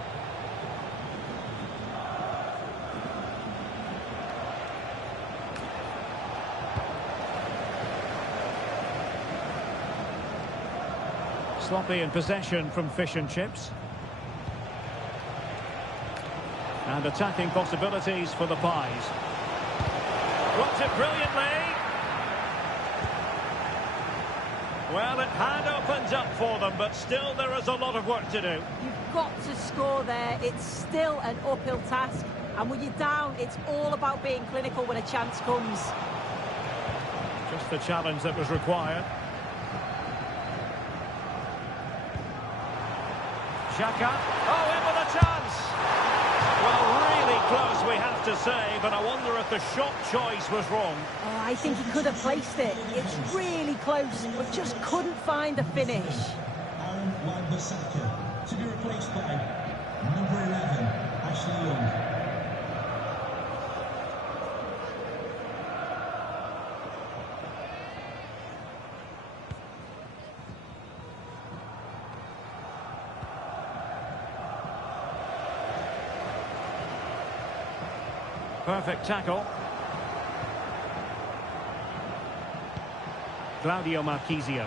Sloppy in possession from Fish and Chips. And attacking possibilities for the Pies. Blocked it brilliantly. Well, it had opened up for them, but still there is a lot of work to do. You've got to score there. It's still an uphill task. And when you're down, it's all about being clinical when a chance comes. Just the challenge that was required. Xhaka. Oh, in with a chance. Well, really close, we have to say, but I wonder if the shot choice was wrong. Oh, I think he could have placed it. It's really close, but just couldn't find the finish. Aaron Wan-Bissaka to be replaced by number 11, Ashley Young. Perfect tackle. Claudio Marchisio.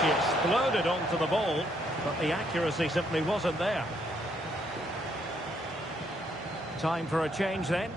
She exploded onto the ball, but the accuracy simply wasn't there. Time for a change then.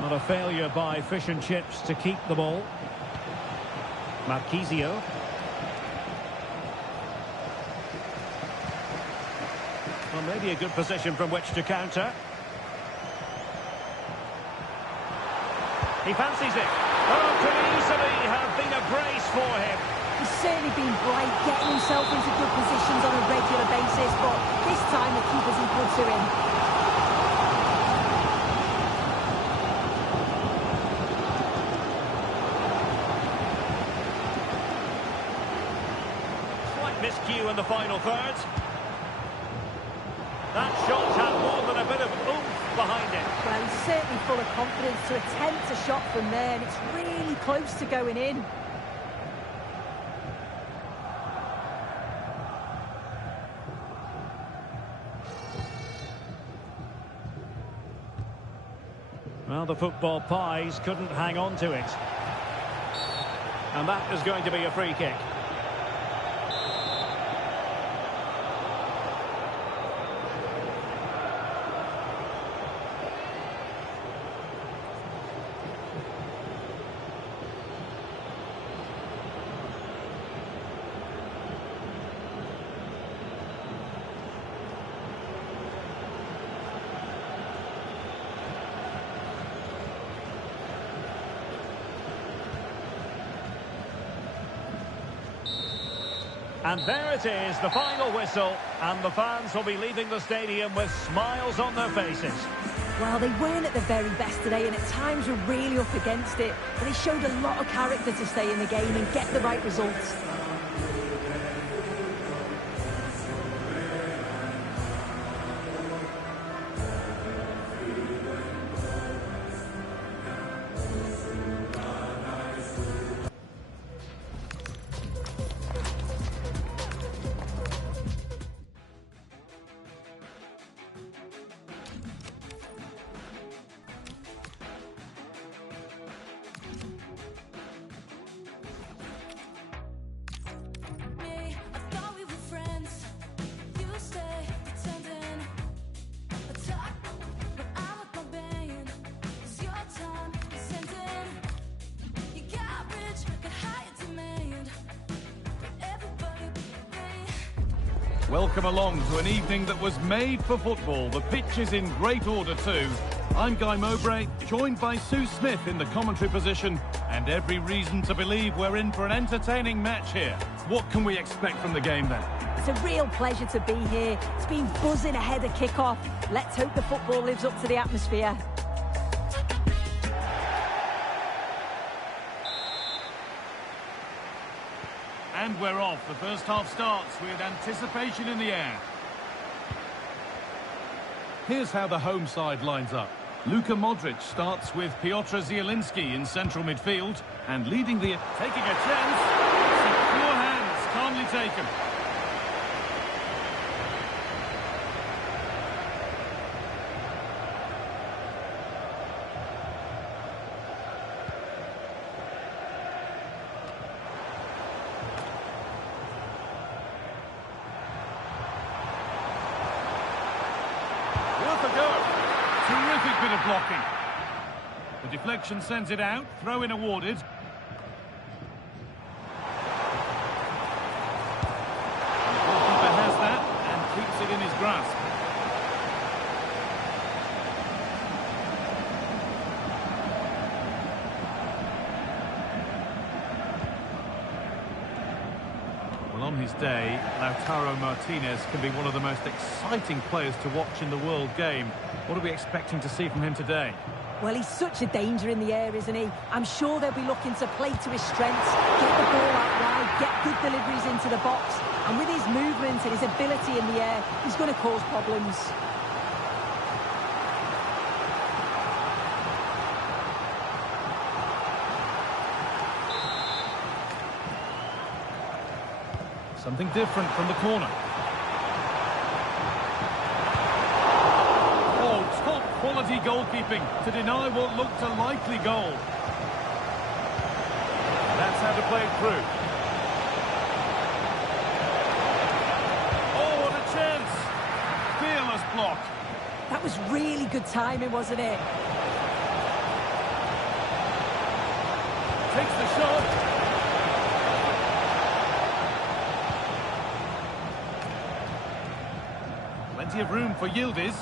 Not a failure by Fish and Chips to keep the ball. Marchisio. Well, maybe a good position from which to counter. He fancies it. Oh, could easily have been a brace for him. He's certainly been bright, getting himself into good positions on a regular basis, but this time the keeper's equal to him. Miscue in the final third. That shot had more than a bit of oomph behind it. Well, he's certainly full of confidence to attempt a shot from there, and it's really close to going in. Well, the football Pies couldn't hang on to it. And that is going to be a free kick. And there it is, the final whistle, and the fans will be leaving the stadium with smiles on their faces. Well, they weren't at the very best today, and at times were really up against it, but they showed a lot of character to stay in the game and get the right results. Welcome along to an evening that was made for football. The pitch is in great order too. I'm Guy Mowbray, joined by Sue Smith in the commentary position, and every reason to believe we're in for an entertaining match here. What can we expect from the game then? It's a real pleasure to be here. It's been buzzing ahead of kick-off. Let's hope the football lives up to the atmosphere. And we're off. The first half starts with anticipation in the air. Here's how the home side lines up. Luka Modric starts with Piotr Zielinski in central midfield and leading the... Taking a chance. Secure hands, calmly taken. Worth a go. Terrific bit of blocking. The deflection sends it out. Throw-in awarded. The goalkeeper has that and keeps it in his grasp. Well, on his day, Lautaro Martinez can be one of the most exciting players to watch in the world game. What are we expecting to see from him today? Well, he's such a danger in the air, isn't he? I'm sure they'll be looking to play to his strengths, get the ball out wide, get good deliveries into the box. And with his movement and his ability in the air, he's going to cause problems. Something different from the corner. Quality goalkeeping to deny what looked a likely goal. That's how to play it through. Oh, what a chance! Fearless block. That was really good timing, wasn't it? Takes the shot. Plenty of room for Yildiz.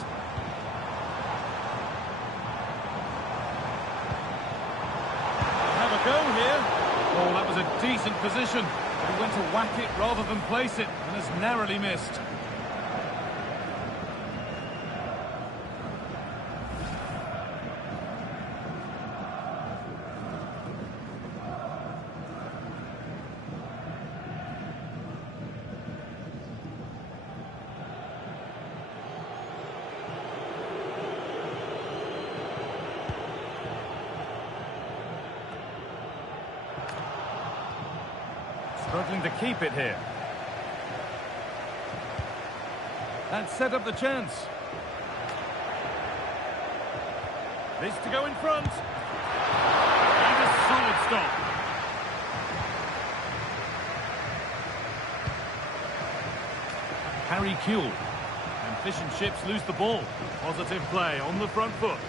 Go here. Oh, that was a decent position. He went to whack it rather than place it and has narrowly missed. Struggling to keep it here. That set up the chance. This to go in front. And a solid stop. Harry Kuehl. And Fish and Chips lose the ball. Positive play on the front foot.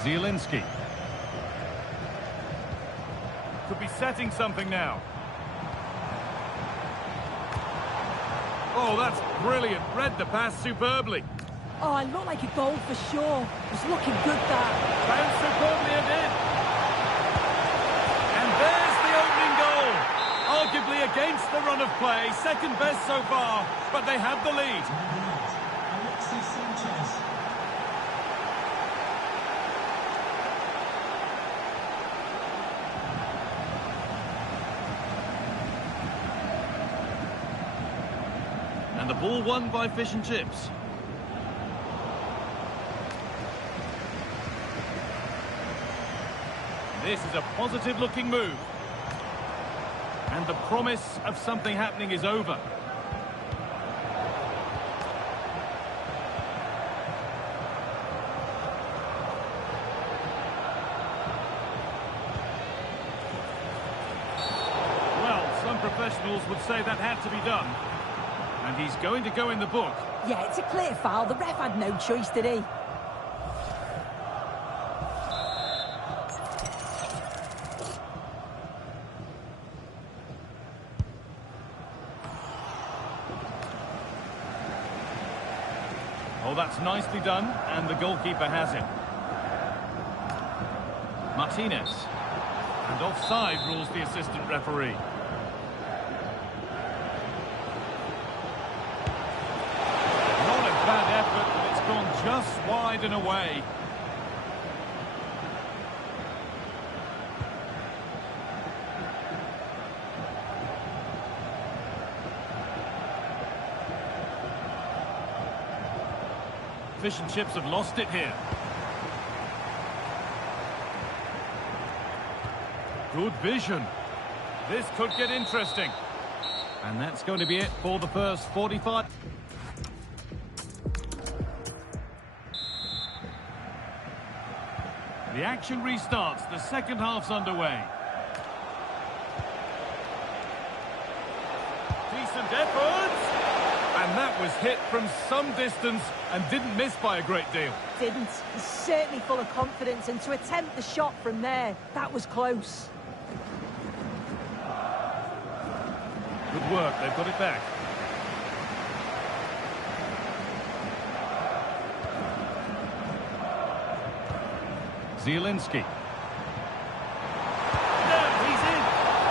Zielinski. Could be setting something now. Oh, that's brilliant. Read the pass superbly. Oh, it looked like a goal for sure. It was looking good, that. Bounced superbly and in. And there's the opening goal. Arguably against the run of play. Second best so far, but they have the lead. And the ball won by Fish and Chips. This is a positive-looking move. And the promise of something happening is over. Well, some professionals would say that had to be done. And he's going to go in the book. Yeah, it's a clear foul. The ref had no choice, did he? Oh, that's nicely done, and the goalkeeper has it. Martinez. And offside rules the assistant referee. Not a bad effort, but it's gone just wide and away. fish and chips have lost it here. Good vision. This could get interesting. And that's going to be it for the first 45. The action restarts. The second half's underway. Decent effort. And that was hit from some distance and didn't miss by a great deal. Didn't. He's certainly full of confidence, and to attempt the shot from there, that was close. Good work, they've got it back. Zielinski. Now he's in!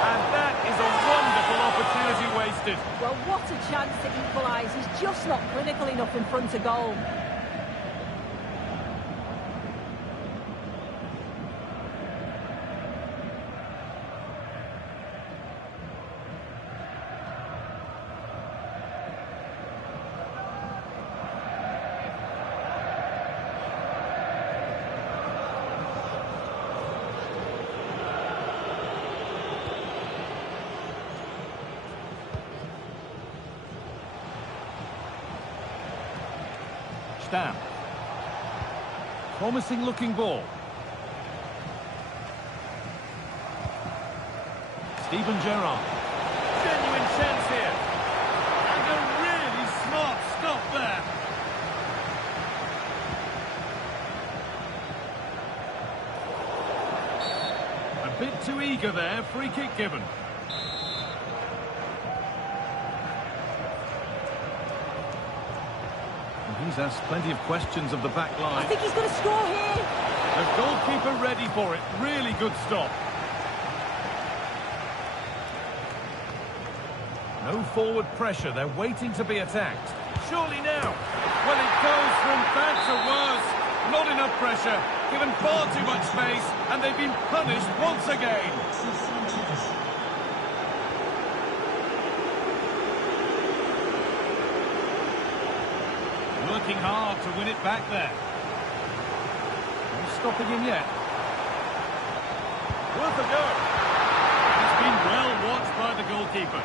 And that is a wonderful opportunity wasted. Well, what a chance to equalise. He's just not clinical enough in front of goal. Stam. Promising looking ball. Steven Gerrard. Genuine chance here. And a really smart stop there. A bit too eager there. Free kick given. He's asked plenty of questions of the back line. I think he's going to score here. The goalkeeper ready for it. Really good stop. No forward pressure. They're waiting to be attacked. Surely now. Well, it goes from bad to worse. Not enough pressure. Given far too much space. And they've been punished once again. Working hard to win it back there. No stopping him yet. Worth a go. It's been well watched by the goalkeeper.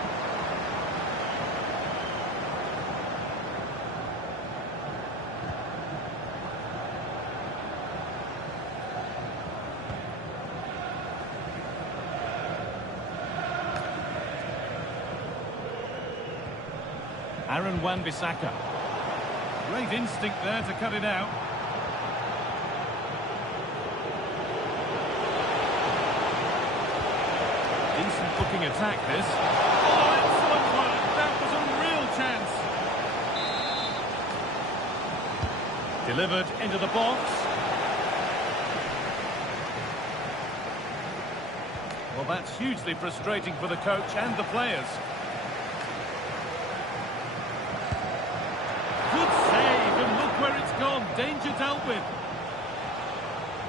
Aaron Wan-Bissaka. Great instinct there to cut it out. Decent looking attack this. Oh, excellent work. That was a real chance. Delivered into the box. Well, that's hugely frustrating for the coach and the players. Where it's gone, danger dealt with.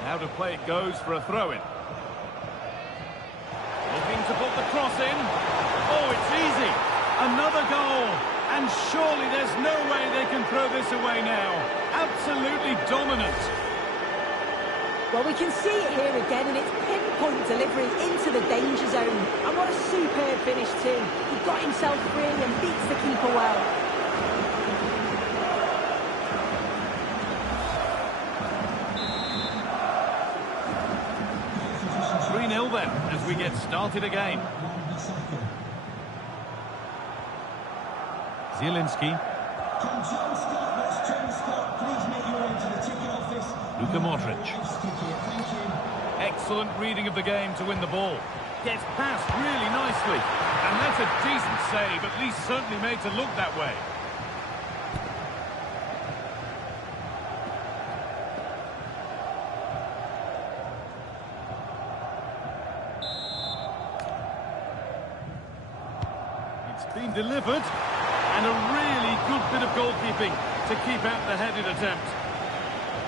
Now to play it goes for a throw-in. Looking to put the cross in. Oh, it's easy. Another goal. And surely there's no way they can throw this away now. Absolutely dominant. Well, we can see it here again, and it's pinpoint delivery into the danger zone. And what a superb finish too. He got himself free and beats the keeper well. 3-0 then, as we get started again. Zielinski. Luka Modric. Excellent reading of the game to win the ball. Gets past really nicely. And that's a decent save, at least certainly made to look that way. Been delivered, and a really good bit of goalkeeping to keep out the headed attempt.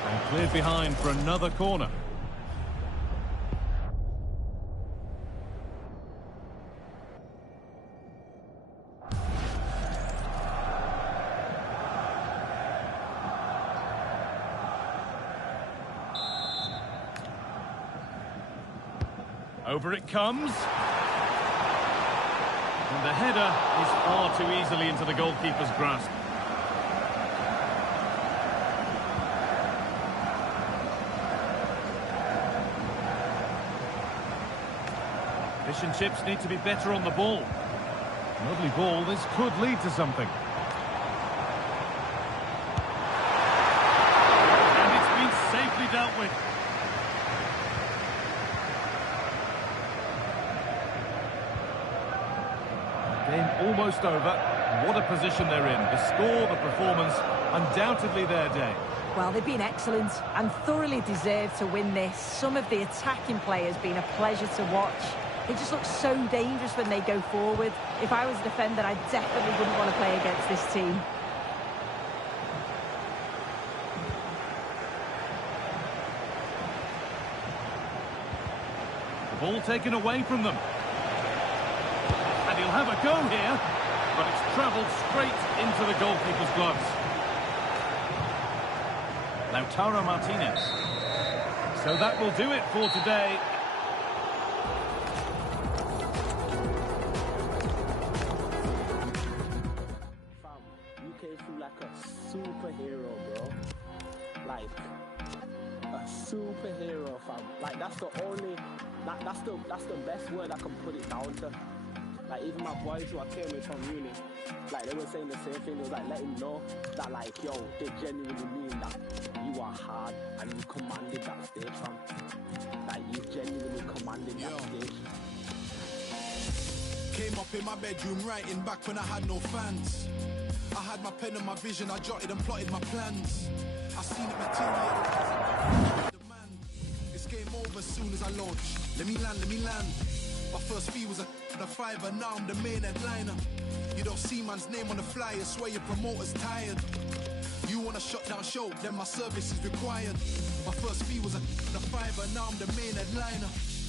And cleared behind for another corner. Over it comes. And the header is far too easily into the goalkeeper's grasp. Fish and chips need to be better on the ball. Lovely ball, this could lead to something. And it's been safely dealt with. Game almost over. What a position they're in. The score, the performance, undoubtedly their day. Well, they've been excellent and thoroughly deserved to win this. Some of the attacking players been a pleasure to watch. They just look so dangerous when they go forward. If I was a defender, I definitely wouldn't want to play against this team. The ball taken away from them. And he'll have a go here, but it's travelled straight into the goalkeeper's gloves. Lautaro Martinez. So that will do it for today. Fam, you came through like a superhero, bro. Like a superhero, fam. Like that's the only, that's the best word I can put it down to. Like even my boys who I came with from uni, like they were saying the same thing. It was like let him know that like yo, they genuinely mean that you are hard and you commanded that stage, fam. Like you genuinely commanded that stage. Came up in my bedroom writing back when I had no fans. I had my pen and my vision, I jotted and plotted my plans. I seen it materialize. It's game over as soon as I launch. Let me land. My first fee was a fiver, now I'm the main headliner. You don't see man's name on the flyer, swear your promoter's tired. You want a shutdown show, then my service is required. My first fee was a fiver, now I'm the main headliner.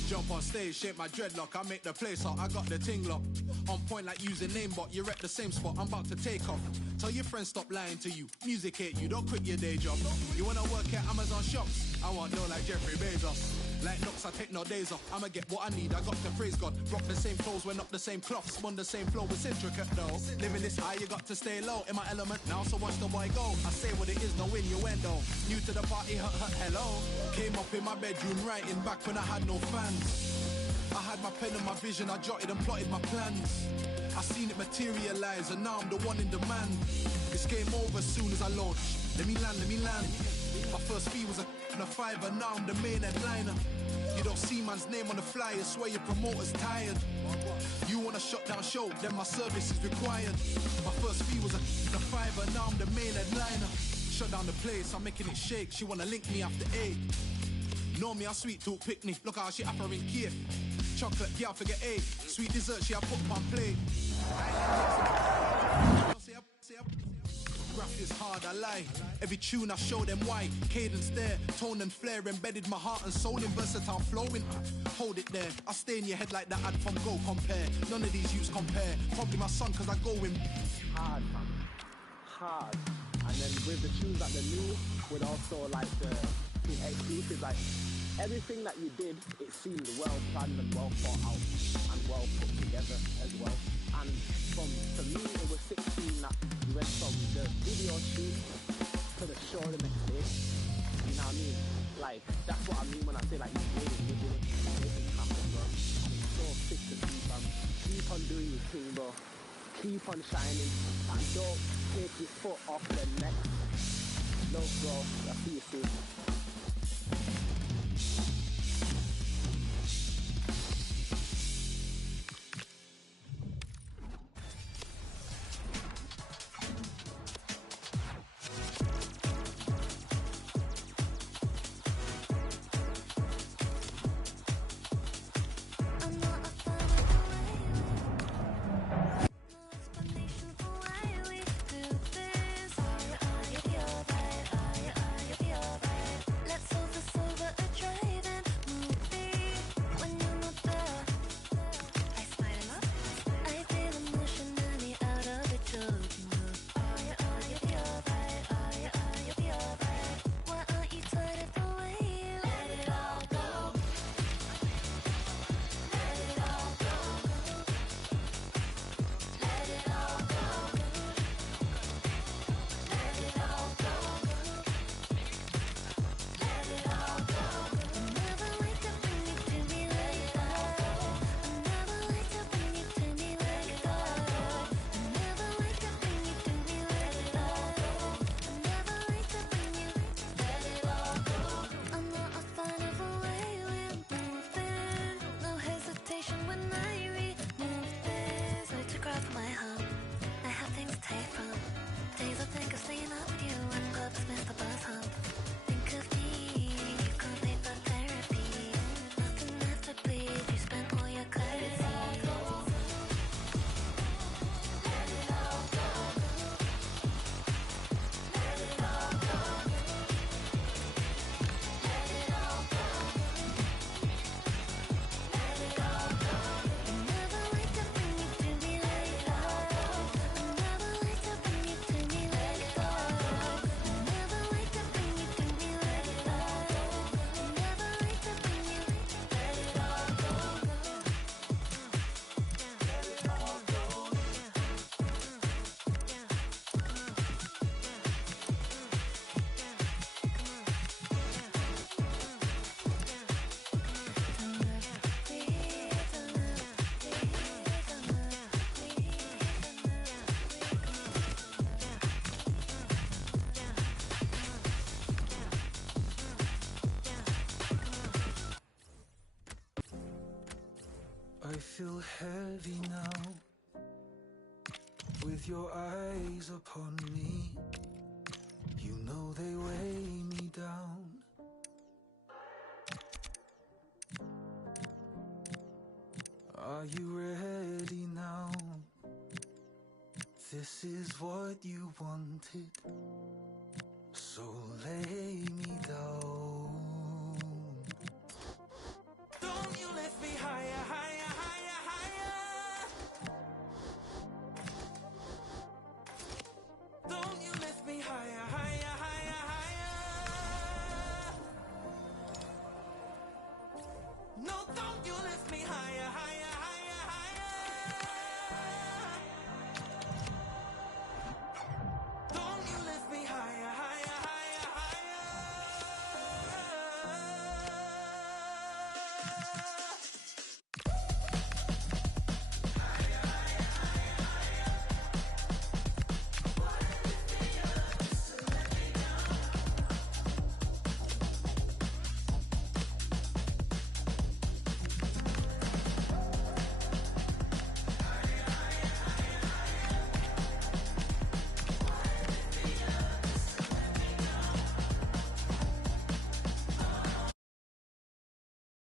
Jump on stage, shape my dreadlock, I make the place hot, I got the ting lock. On point like using namebot, you're at the same spot, I'm about to take off. Tell your friends stop lying to you, music hate you, don't quit your day job. You wanna work at Amazon shops? I want no like Jeffrey Bezos. Like Knox, I take no days off, I'ma get what I need, I got to praise God. Rock the same clothes, wear not the same cloths, spun the same flow, it's intricate though. Living this high, you got to stay low, in my element now, so watch the boy go. I say what it is, no innuendo. New to the party, hello. Came up in my bedroom writing back when I had no fans. I had my pen and my vision, I jotted and plotted my plans. I seen it materialize and now I'm the one in demand. It's game over as soon as I launch. Let me land. My first fee was a fiver, now I'm the main headliner. You don't see man's name on the flyer, swear your promoter's tired. You want a shutdown show, then my service is required. My first fee was a fiver, now I'm the main headliner. Shut down the place, I'm making it shake. She wanna link me after 8. Know me, I sweet talk picnic. Look how she offering Kiev. Chocolate, yeah, I forget A. Sweet dessert, she I put on plate. Graph is hard, I lie. Every tune I show them why. Cadence there, tone and flair, embedded my heart and soul in versatile flowing. Hold it there, I stay in your head like that ad from Go Compare. None of these youths compare. Probably my son, cause I go in Hard, man. Hard. And then with the tunes that they knew, with also like the exclusive, like everything that you did, it seemed well planned and well thought out and well put together as well. And for me, it was 16 that we went from the video shoot to the show the next day. You know what I mean? Like, that's what I mean when I say like you did it, making it happen, bro. And it's so sick to see, fam. Keep on doing your thing, bro. Keep on shining and don't take your foot off the next. No, bro. I'll see you soon. feel heavy now, with your eyes upon me. You know they weigh me down. Are you ready now? This is what you wanted, so lay me